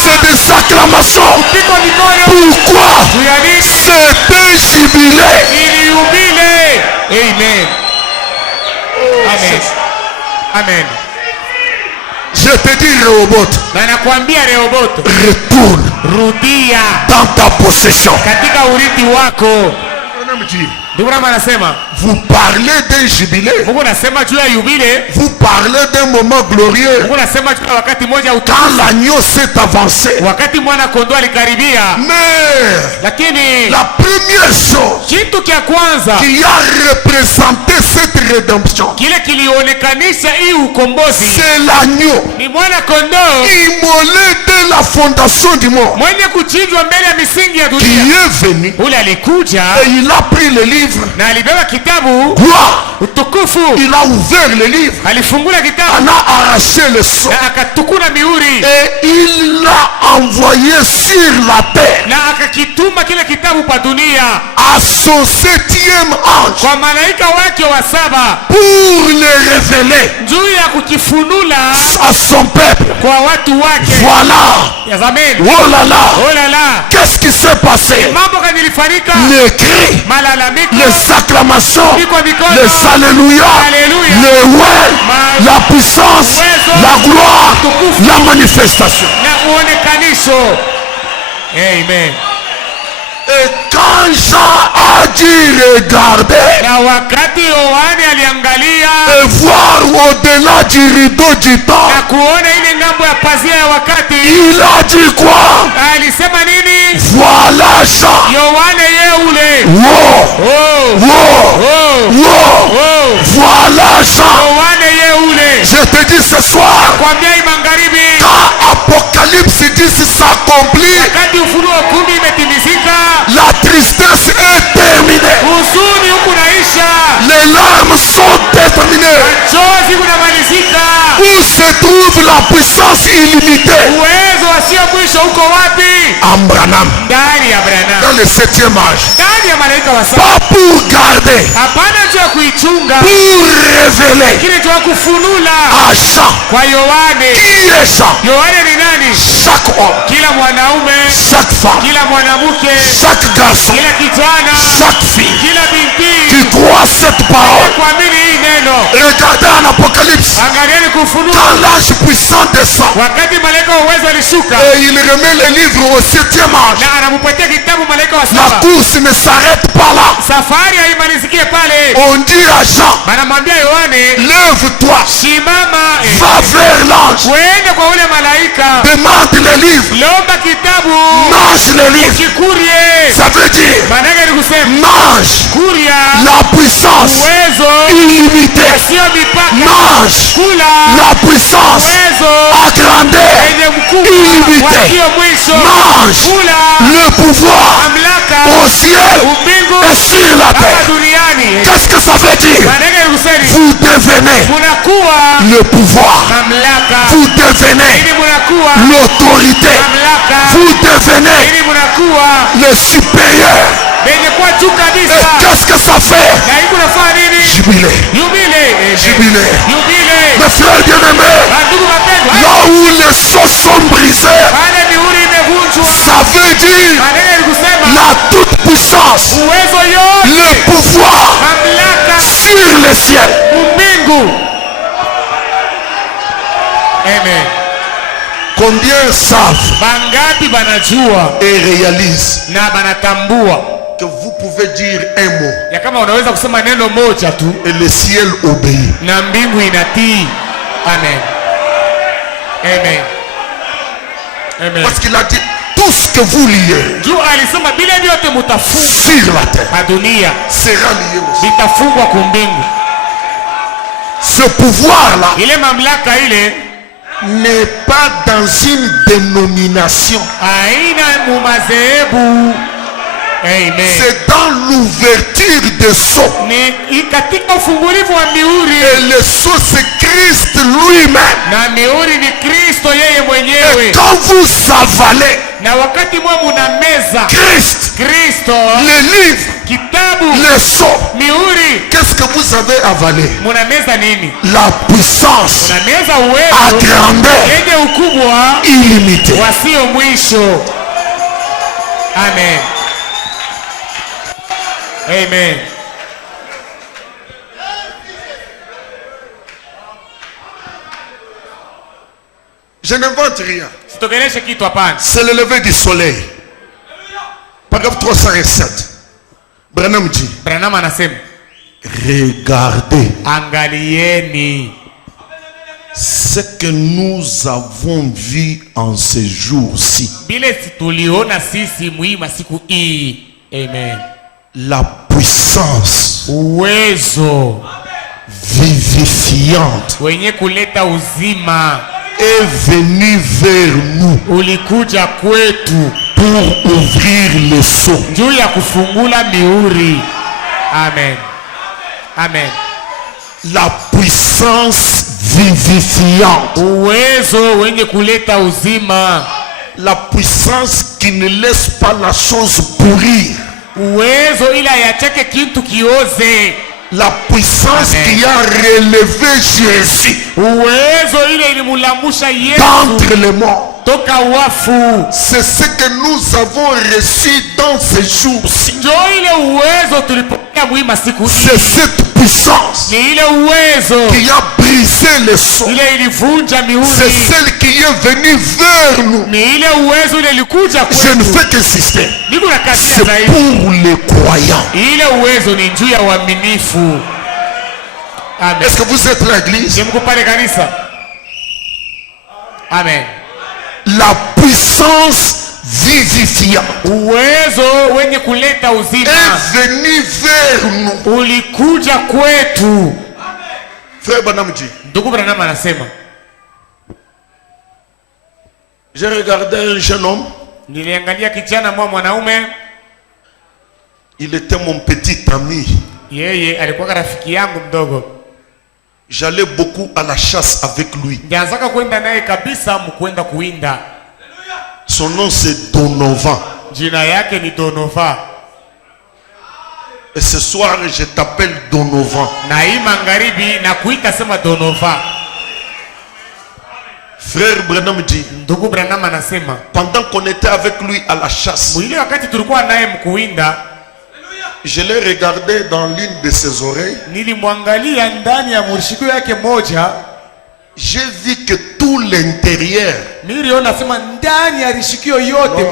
C'est des acclamations. Pourquoi? C'était jubilé. Amen. Amen. Amen. Je te dis, Rehoboth, retourne dans ta possession. Katika urithi wako. Vous parlez d'un jubilé. Vous parlez d'un moment glorieux. Quand l'agneau s'est avancé. Mais la première chose qui a représenté cette rédemption, c'est l'agneau immolé dès la fondation du monde, qui est venu et il a pris le livre. Quoi? Il a ouvert le livre. On a arraché le sceau. Et il l'a envoyé sur la terre à son 7e ange pour le révéler à son peuple. Voilà. Oh là là. Qu'est-ce qui s'est passé? Les cris, les acclamations, les alléluia, le ouais, la puissance, la gloire, la manifestation. Amen. Et quand Jean a dit regarder et voir au-delà du rideau du temps, il a dit quoi? Voilà Jean. Voilà Jean. Je te dis ce soir, quand Apocalypse dit s'accomplit, la tristesse est terminée. Les larmes sont terminées. Où se trouve la puissance illimitée? Ambranam. Dans le 7e âge. Pas pour garder. Pour révéler. À Jean. Qui est Jean? Chaque homme. Chaque femme. Chaque garçon. Chaque fille. Qui croit cette parole. Regardez en Apocalypse. Quand l'ange puissant descend. Et il remet le livre au 7e ange. La course ne s'arrête pas là. On dit à Jean, lève-toi, va vers l'ange, demande le livre, mange le livre. Ça veut dire, mange la puissance illimitée, mange la puissance agrandée, illimitée, mange le pouvoir au ciel et sur la terre. Qu'est-ce que ça veut dire? Vous devenez le pouvoir, vous devenez l'autorité, vous devenez le supérieur. Et qu'est-ce que ça fait? Jubilé. Jubilé. Mes frères bien-aimés, là où les sceaux sont brisés, ça veut dire la toute puissance, le pouvoir sur le ciel. Amen. Combien savent et réalisent que vous pouvez dire un mot et le ciel obéit? Amen. Amen. Amen. Parce qu'il a dit tout ce que vous liez sur la terre sera lié aussi. Ce pouvoir là n'est pas dans une dénomination. Haina mumazehebu. Amen. C'est dans l'ouverture des sceaux. Ni katika ufungulivu wa mihuri. Et le sceau, c'est Christ lui-même. Na mihuri ni Kristo yeye Et mwenyewe. quand vous avalez Na wakati mwa munameza Christ, Kristo, le livre, kitabu, le sceau, mihuri, qu'est-ce que vous avez avalé? munameza nini? La puissance Munameza à uwezo grandeur yenye ukubwa illimitée. wasio mwisho. Amen. Amen. Je n'invente rien. Sitokeleshe kitu hapana. C'est le lever du soleil. Paragraphe 307. Branham dit, Branham anasema, regardez angalieni ce que nous avons vu en ces jours-ci. bile tuliona sisi muhimu siku hii. Amen. La puissance Uwezo vivifiante wenye kuleta uzima est venue vers nous ulikuja kwetu pour ouvrir les sceaux. juu ya kufungula mihuri. Amen. Amen. La puissance vivifiante. Uwezo wenye kuleta uzima. La puissance qui ne laisse pas la chose pourrir. Uwezo ila yachake kitu kioze. La puissance Amen. qui a relevé Jésus Uwezo ile ilimulamusha Yesu d'entre les morts. toka wafu. C'est ce que nous avons reçu dans ces jours-ci. Ndio ile uwezo tulipokea muhimu siku C'est hii. cette puissance Ni ile uwezo qui a brisé les sceaux. ile ilivunja C'est mihuri. celle qui est venue vers nous. Ni ile uwezo ile ilikuja Je ne kwetu. fais qu'insister. Niko na kazi C'est zaidi. pour les croyants. Ile uwezo ni juu ya uaminifu. Amen. Est-ce que vous êtes là, l'église? Je mko pale kanisa. Amen. La puissance vivifiante Uwezo wenye kuleta uzima est venue vers nous. ulikuja kwetu. Frère Branham dit, Ndugu Branham anasema, j'ai regardé un jeune homme. niliangalia kijana mwanaume, Il était mon petit ami. yeye alikuwa rafiki yangu mdogo. J'allais beaucoup à la chasse avec lui. Nilianzaka kwenda naye kabisa mkwenda kuwinda. Son nom c'est Donovan. Jina yake ni Donovan. Et ce soir, je t'appelle Donovan. Na hii magharibi na kuita sema Donovan. Frère Branham dit, Ndugu Branham anasema, pendant qu'on était avec lui à la chasse, mwili wakati tulikuwa naye mkuwinda, je l'ai regardé dans l'une de ses oreilles. nilimwangalia ndani ya murishiko yake moja. J'ai vu que tout l'intérieur, Niliona sema ndani ya rishikio yote,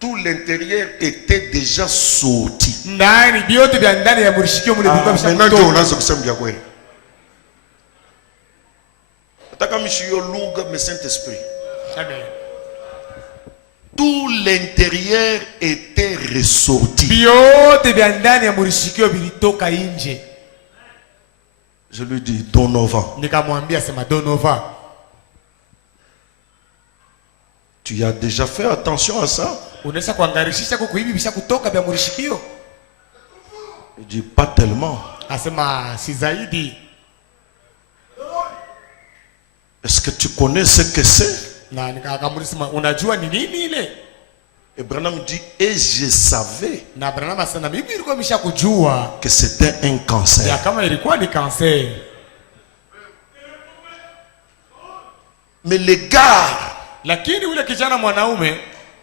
tout l'intérieur était déjà sorti. ndani vyote vya ndani ya murishikio mule vilikuwa Maintenant, vishakutoka. unaanza kusema vya kweli. Nataka mishio lugha mais Saint-Esprit. Amen. Tout l'intérieur était ressorti. Vyote vya ndani ya murishikio vilitoka nje. Je lui dis, Donovan, Nikamwambia sema Donovan, tu as déjà fait attention à ça? unaweza kuangarishisha kuku hivi bisha kutoka vya murishikio? Il dit, pas tellement. Asema si zaidi. Est-ce que tu connais ce que c'est? Na nikamuuliza unajua ni nini ile? Et Branham dit, et je savais Na Branham asema mimi nilikuwa nimeshakujua que c'était un ya cancer. kama ilikuwa ni kanser. Mais les gars Lakini ule kijana mwanaume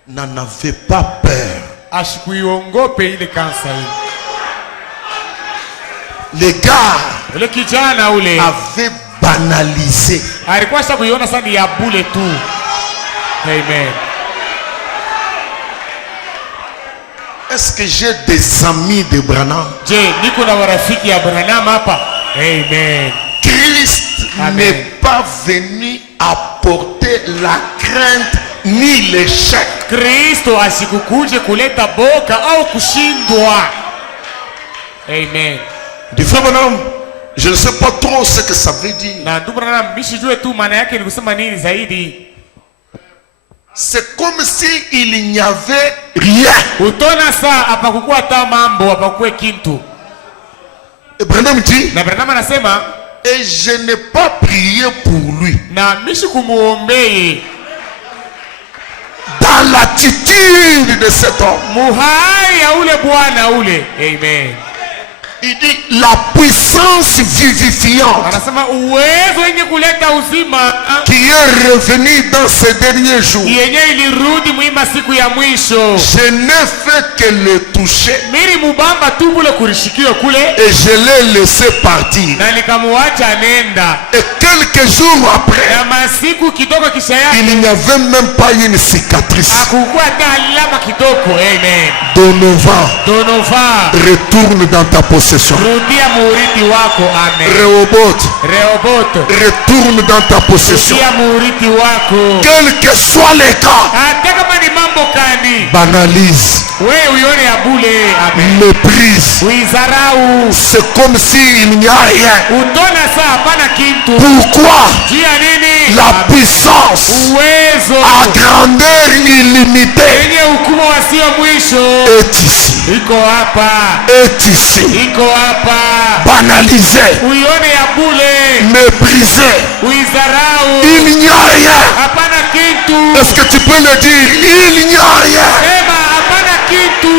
n'en avaient pas peur. ashikuiongope ile kansa ile. Les gars Ule kijana ule avaient banalisé. alikuwa shakuiona sana ya bule tu. Amen. Est-ce que j'ai des amis de Branham? Je, niko na warafiki ya Branham hapa. Amen. Christ Amen. n'est pas venu apporter la crainte ni l'échec. Kristo asikukuje kuleta boka au kushindwa. Amen. Du frère Branham, Je ne sais pas trop ce que ça veut dire. Na ndugu na mishijue tu maana yake ni kusema nini zaidi. C'est comme si il n'y avait rien. Utona saa hapakukuwa hata mambo, hapakuwe kitu. Et Branham dit, Na Branham anasema, et je n'ai pas prié pour lui. na mishi kumuombee Dans l'attitude de cet homme. muhai ya ule bwana ule. Amen. Il dit la puissance vivifiante Anasema uwezo wenye kuleta uzima qui est revenue dans ces derniers jours. yenye ilirudi muima siku ya mwisho. Je n'ai fait que le toucher Miri mubamba tu bule kurishikiwa kule et je l'ai laissé partir. na nikamuacha nenda. Et quelques jours après, Na masiku kidogo kisha il yake n'y avait même pas une cicatrice. hakukuwa hata alama kidogo. Amen. Donovan, retourne dans ta possession. Rudia muurithi wako. Amen. Rehoboth, Rehoboth, retourne dans ta possession. rudia muurithi wako. Quel que soit les cas, Hata kama ni mambo kani, banalise, wewe uione ya bule. Amen. méprise. Uizarau. C'est comme s'il n'y a rien. Utona saa hapana kitu. Pourquoi? Juu ya nini? La puissance Uwezo à grandeur illimitée yenye ukubwa wasio mwisho est ici. iko hapa. Est ici. Iko hapa. Banalisé, Uione ya bule. méprisé. Uizarau. Il n'y a rien. Hapana kitu. Est-ce que tu peux le dire? Il n'y a rien. Sema hapana kitu.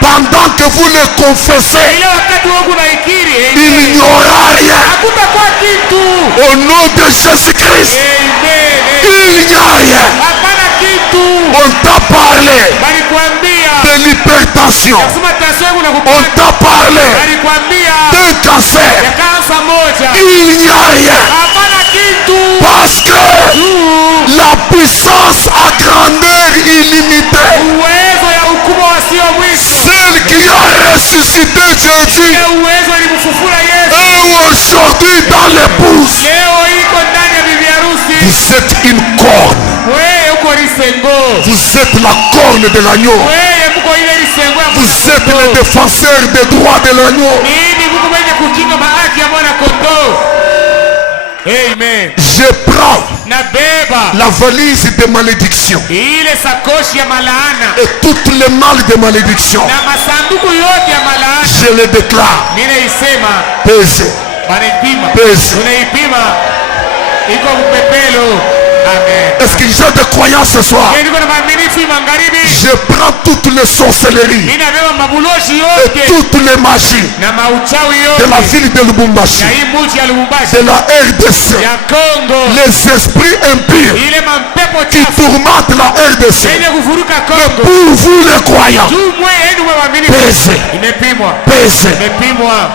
Pendant que vous le confessez, Ile wakati wangu naikiri. il n'y aura rien. Hakutakuwa kitu. Au nom de Jésus-Christ, Amen. il n'y a rien. Hapana kitu. On t'a parlé Balikwambia. de l'hypertension. Nasema tasio yangu On nakupata. t'a parlé Balikwambia. d'un cancer. Ya kansa moja. Il n'y a rien. Hapana kitu. Parce que Juu. la puissance à grandeur illimitée, Uwezo ya ukubwa wasio mwisho. celle qui a ressuscité Jésus, Ile uwezo ilimfufura Yesu. est aujourd'hui dans l'épouse. Leo iko ndani ya bibi harusi. Vous êtes une corne. Wewe uko risengo. Vous êtes la corne de l'agneau. Wewe mko ile risengo ya Vous mwana êtes kondoo. les défenseurs des droits de l'agneau. Nini mko mwenye kukinga haki ya mwana kondoo. Amen. Je prends Nabeba la valise de malédiction ile sakoshi ya malaana et toutes les malles de malédiction. na masanduku yote ya malaana. Je les déclare. Ninaisema Pèse, banaipima. pèse. Tunaipima. Iko mpepelo. Amen. Est-ce qu'il y a des croyants ce soir? Niko na maaminifu magharibi. Je prends toutes les sorcelleries Ninabeba mabuloshi et yote toutes les magies na mauchawi de la yote ville de Lubumbashi, ya hii mji ya Lubumbashi, de la RDC, ya Kongo, les esprits impurs ile mampepo qui chafu tourmentent la RDC. yenye kuvuruka Kongo. Pour vous les croyants, Juu mwe yenu mwe waaminifu. pèse, Imepimwa. pèse. Imepimwa.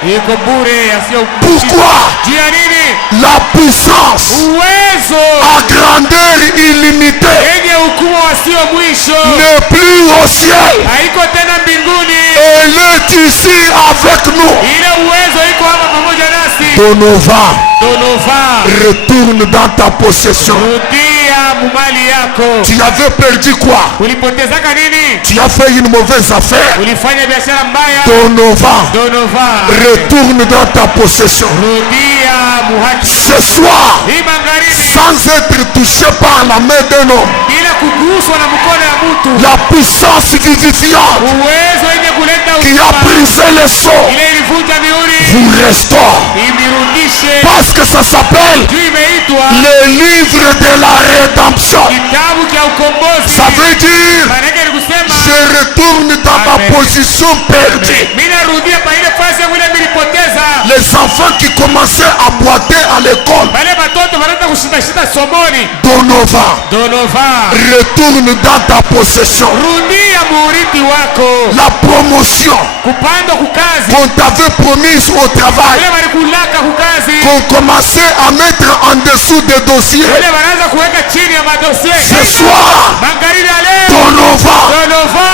Iko bure yasio. Pourquoi? Juu ya nini? La puissance Uwezo à grandeur illimitée yenye ukubwa wasio mwisho n'est plus au ciel. haiko tena mbinguni. Elle est ici avec nous. Ile uwezo iko hapa pamoja nasi. Donovan, Donova, retourne dans ta possession. rudia mumali yako. Tu avais perdu quoi? Ulipotezaka nini? Tu as fait une mauvaise affaire. Ulifanya biashara mbaya. Donovan, Donova, retourne dans ta possession. rudia muhaki. Ce soir, Hii magharibi sans être touché par la main d'un homme, bila kuguswa na mkono ya mtu. la puissance vivifiante Uwezo yenye kuleta qui a uzima. brisé les sceaux Ile ilivunja mihuri. vous restaure. Imirudishe. Parce que ça s'appelle Juu imeitwa le livre de la rédemption. kitabu cha ukombozi. Ça veut dire, Maana yake ni kusema je retourne dans ma Amen. position perdue. mimi narudia pa ile fasi yangu ile nilipoteza. Les enfants qui commençaient à boiter à l'école, Wale watoto wanaanza kushindashida somoni. Donovan, Donova, retourne dans ta possession. rudia muurithi wako. La promotion Kupandwa kukazi. qu'on t'avait promise au travail, Wale walikulaka kukazi. qu'on commençait à mettre en dessous des dossiers, Wale wanaanza kuweka chini ya madosie. ce soir, Magharibi ya leo. Donovan, Donova,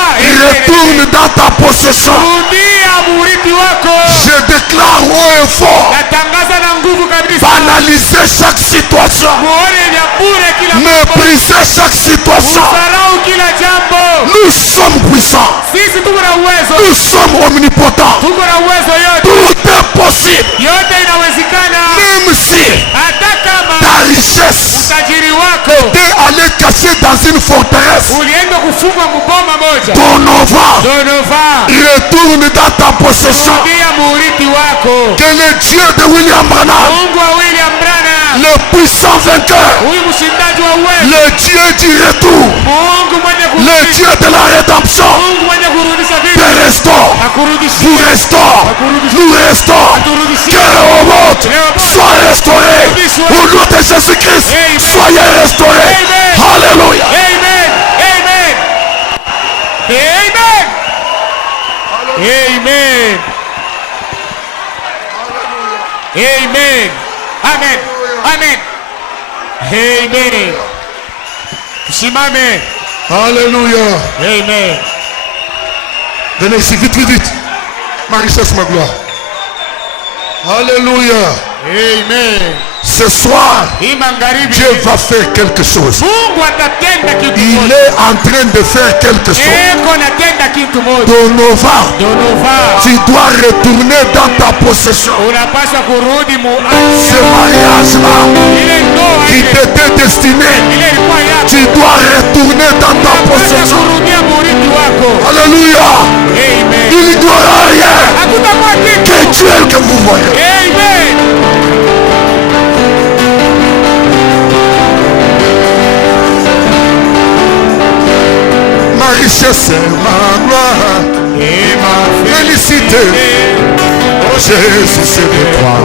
retourne dans ta possession. rudia muurithi wako. Je déclare haut et fort, Natangaza na nguvu kabisa. banaliser chaque situation, Muone vya bure kila mambo. mépriser chaque situation. Usarau kila jambo. Nous sommes puissants, Sisi tuko na uwezo. nous sommes omnipotents. Tuko na uwezo yote. Tout est possible. possible. yote inawezekana. Même si Hata kama ta richesse utajiri wako était allée cacher dans une forteresse, ulienda kufungwa mboma moja, Donovan, Donovan, retourne dans ta possession. rudia muurithi wako. Que le Dieu de William Branham, Mungu wa William Branham, le puissant vainqueur, huyu mshindaji wa uwezo, le Dieu du retour, Mungu mwenye le kurudisha, Dieu de la rédemption, Mungu mwenye kurudisha te vitu, restaure, vous akurudishie, restaure, nous restaure. Que le Rehoboth soit restauré. Au nom de Jésus-Christ, soyez restaurés. Alléluia. Amen. Amen. Amen. Amen. Amen. Amen. Amen. Amen. Simame. Alléluia. Amen. Venez ici, vite, vite, vite. Ma richesse, ma gloire. Alléluia. Amen. Ce soir, Hii magharibi Dieu va faire quelque chose. Mungu atatenda kitu Il moja. est en train de faire quelque chose. Eko natenda kitu moja. Donovan, Donovan, tu dois retourner dans ta possession. unapaswa kurudi mu Ce mariage-là ile ndoa qui ile t'était destiné, ile ilikuwa yako. tu dois retourner dans ta Unapaswa possession. kurudia muurithi wako. Alléluia. Amen. Il n'y aura rien Hakutakuwa kitu. que Dieu que vous voyez. Amen. Ma richesse et ma gloire, Et ma félicité. Oh Jésus, c'est de toi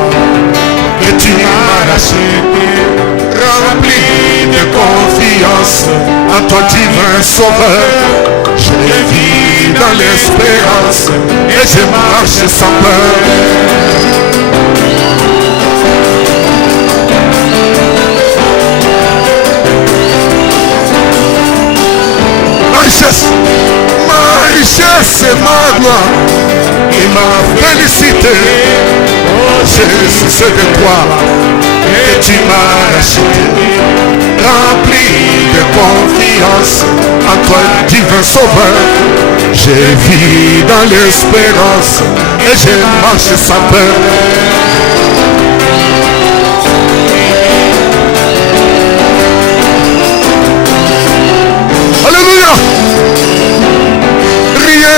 que tu m'as racheté, rempli de confiance en ton divin sauveur. Je vis dans l'espérance et je marche sans peur. Ma richesse et ma gloire et ma félicité. Oh Jésus, c'est de toi que tu m'as racheté, rempli de confiance en toi, divin sauveur. Je vis dans l'espérance et je marche sans peur. Alléluia. Rien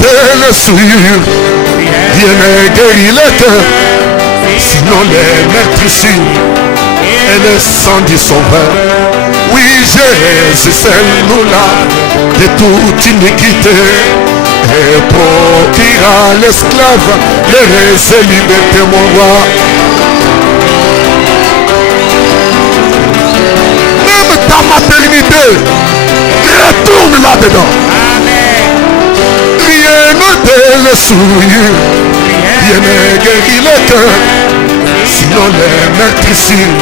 ne le souillure, rien ne guérit le cœur, sinon les meurtrissures et le sang du sauveur. Oui, Jésus, c'est nous là de toute iniquité et procure à l'esclave l'heureuse liberté, mon roi. Même ta maternité, retourne là-dedans. Rien ne le souillure, rien ne guérit le cœur, sinon les meurtrissures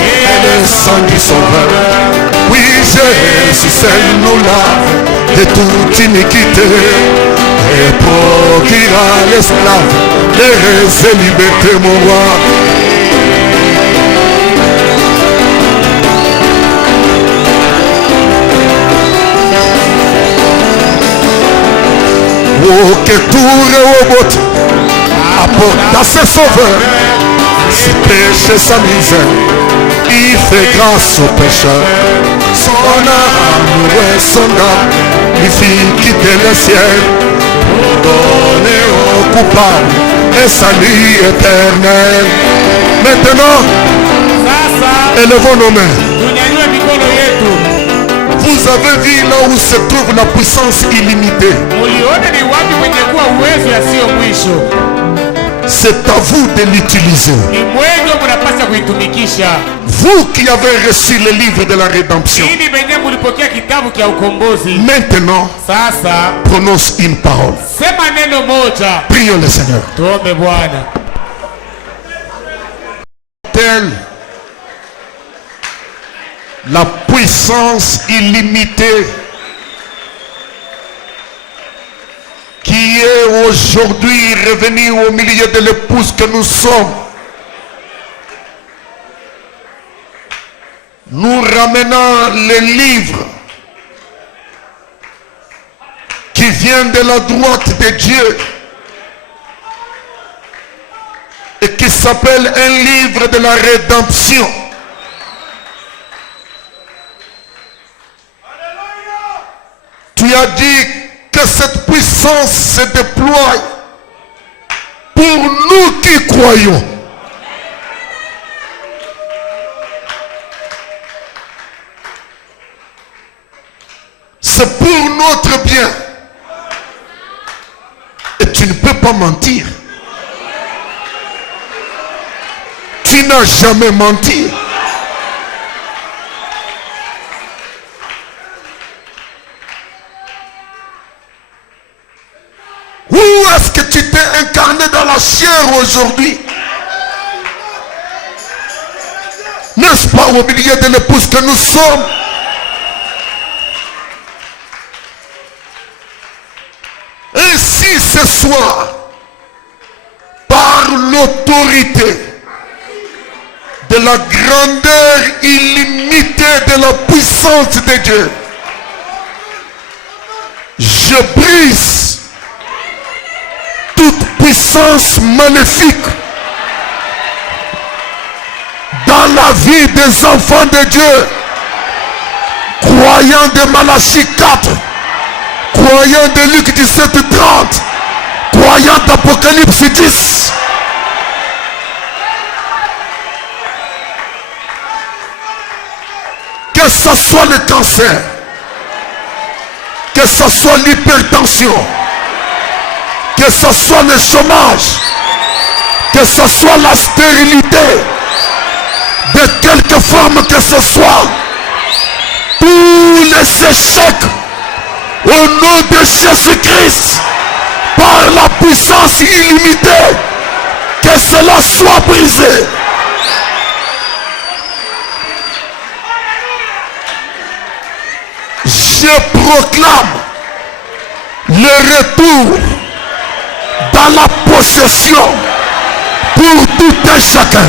et le sang du sauveur. Oui, Jésus, c'est nous là de toute iniquité et procure à l'esclave l'heureuse liberté, mon roi. Oh, que tout Rehoboth apporte à ses sauveurs ses péchés, sa misère. Il fait grâce aux pécheurs. Son amour et son âme lui fit quitter le ciel pour donner aux coupables un salut éternel. Maintenant, Sasa élevons nos mains. tunyanyue mikono yetu. Vous avez vu là où se trouve la puissance illimitée. Muliona ni wapi mwenye kuwa uwezo yasiyo mwisho. C'est à vous de l'utiliser. Ni mwenye mnapaswa kuitumikisha. Vous qui avez reçu le livre de la rédemption. Ili benye mulipokea kitabu kia ukombozi. Maintenant, Sasa prononce une parole. sema neno moja. Prions le Seigneur. Tuombe Bwana. Telle la puissance illimitée qui est aujourd'hui revenue au milieu de l'épouse que nous sommes. Nous ramenons les livres qui viennent de la droite de Dieu et qui s'appelle un livre de la rédemption. Tu as dit que cette puissance se déploie pour nous qui croyons. C'est pour notre bien. Et tu ne peux pas mentir. Tu n'as jamais menti. Où est-ce que tu t'es incarné dans la chair aujourd'hui? N'est-ce pas au milieu de l'épouse que nous sommes? Ainsi ce soir, par l'autorité de la grandeur illimitée de la puissance de Dieu, je brise toute puissance maléfique dans la vie des enfants de Dieu, croyants de Malachie 4, croyants de Luc 17:30, croyants d'Apocalypse 10. Que ce soit le cancer, que ce soit l'hypertension, que ce soit le chômage, que ce soit la stérilité, de quelque forme que ce soit, tous les échecs, au nom de Jésus-Christ, par la puissance illimitée, que cela soit brisé. Je proclame le retour dans la possession pour tout un chacun.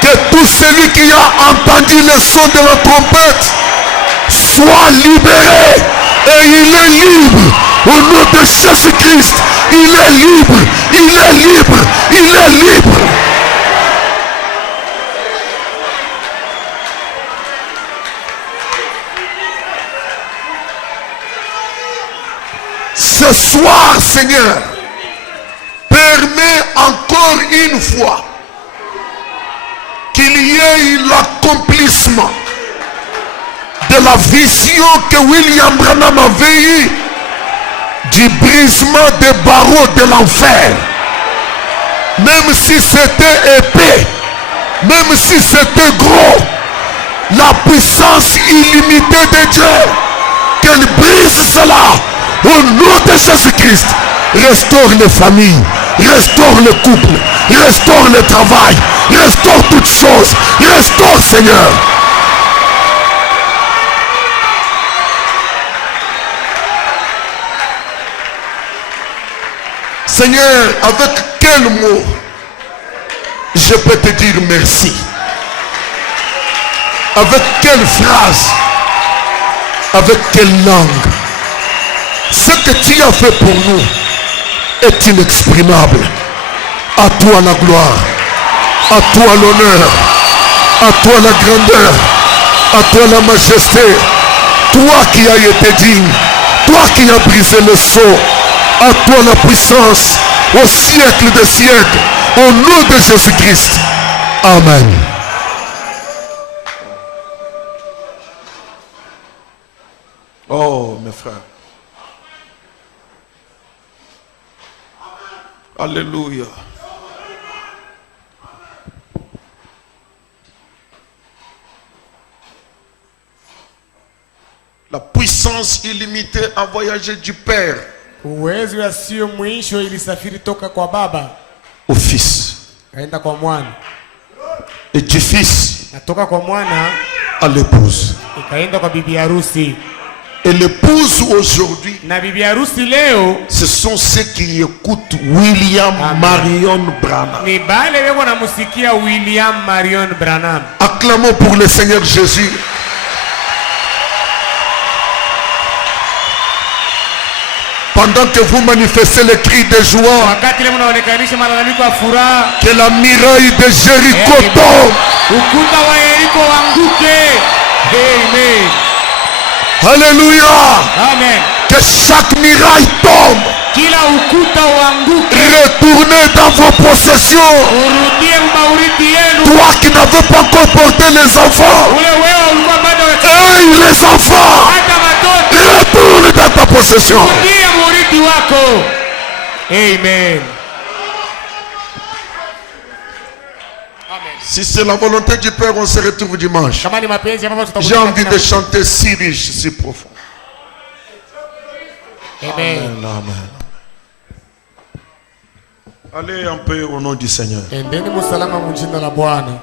Que tout celui qui a entendu le son de la trompette soit libéré et il est libre au nom de Jésus-Christ. Il est libre, il est libre, il est libre. Ce soir, Seigneur, permets encore une fois qu'il y ait l'accomplissement de la vision que William Branham avait eue du brisement des barreaux de l'enfer. Même si c'était épais, même si c'était gros, la puissance illimitée de Dieu, qu'elle brise cela au nom de Jésus-Christ. Restaure les familles, restaure le couple, restaure le travail, restaure toutes choses, restaure, Seigneur. Seigneur, avec quel mot je peux te dire merci? Avec quelle phrase? Avec quelle langue? Ce que tu as fait pour nous est inexprimable. À toi la gloire, à toi l'honneur, à toi la grandeur, à toi la majesté. Toi qui as été digne, toi qui as brisé le sceau, à toi la puissance au siècle des siècles, au nom de Jésus-Christ. Amen. Oh mes frères. Alléluia. La puissance illimitée a voyagé du Père uwezo yasiyo mwisho ilisafiri toka kwa Baba au Fils, kaenda kwa Mwana, et du Fils na toka kwa Mwana à l'épouse. ikaenda kwa bibi harusi. Et l'épouse aujourd'hui, Na bibi harusi leo ce sont ceux qui écoutent William Marion Branham. ni bale weko na musikia William Marion Branham. Acclamons pour le Seigneur Jésus. Pendant que vous manifestez les cris de joie, wakati ile mnaonekanisha malalamiko ya furaha, que la muraille de Jéricho tombe. ukuta wa Yeriko wanguke. Amen. Alléluia. Amen. Que chaque muraille tombe. Kila ukuta wanguke. Retournez dans vos possessions. Urudie mauriti yenu. Toi qui n'avais pas encore porté les enfants. Ule wewe ulikuwa bado Hey, les enfants. hata watoto. Retourne dans ta possession. Urudie mauriti wako. Amen. Si c'est la volonté du Père, on se retrouve dimanche. Kama ni mapenzi ya Baba J'ai tutakutana envie tena. de chanter si riche, si profond. Amen. Amen. Allez en paix au nom du Seigneur. Endeni musalama mu jina la Bwana.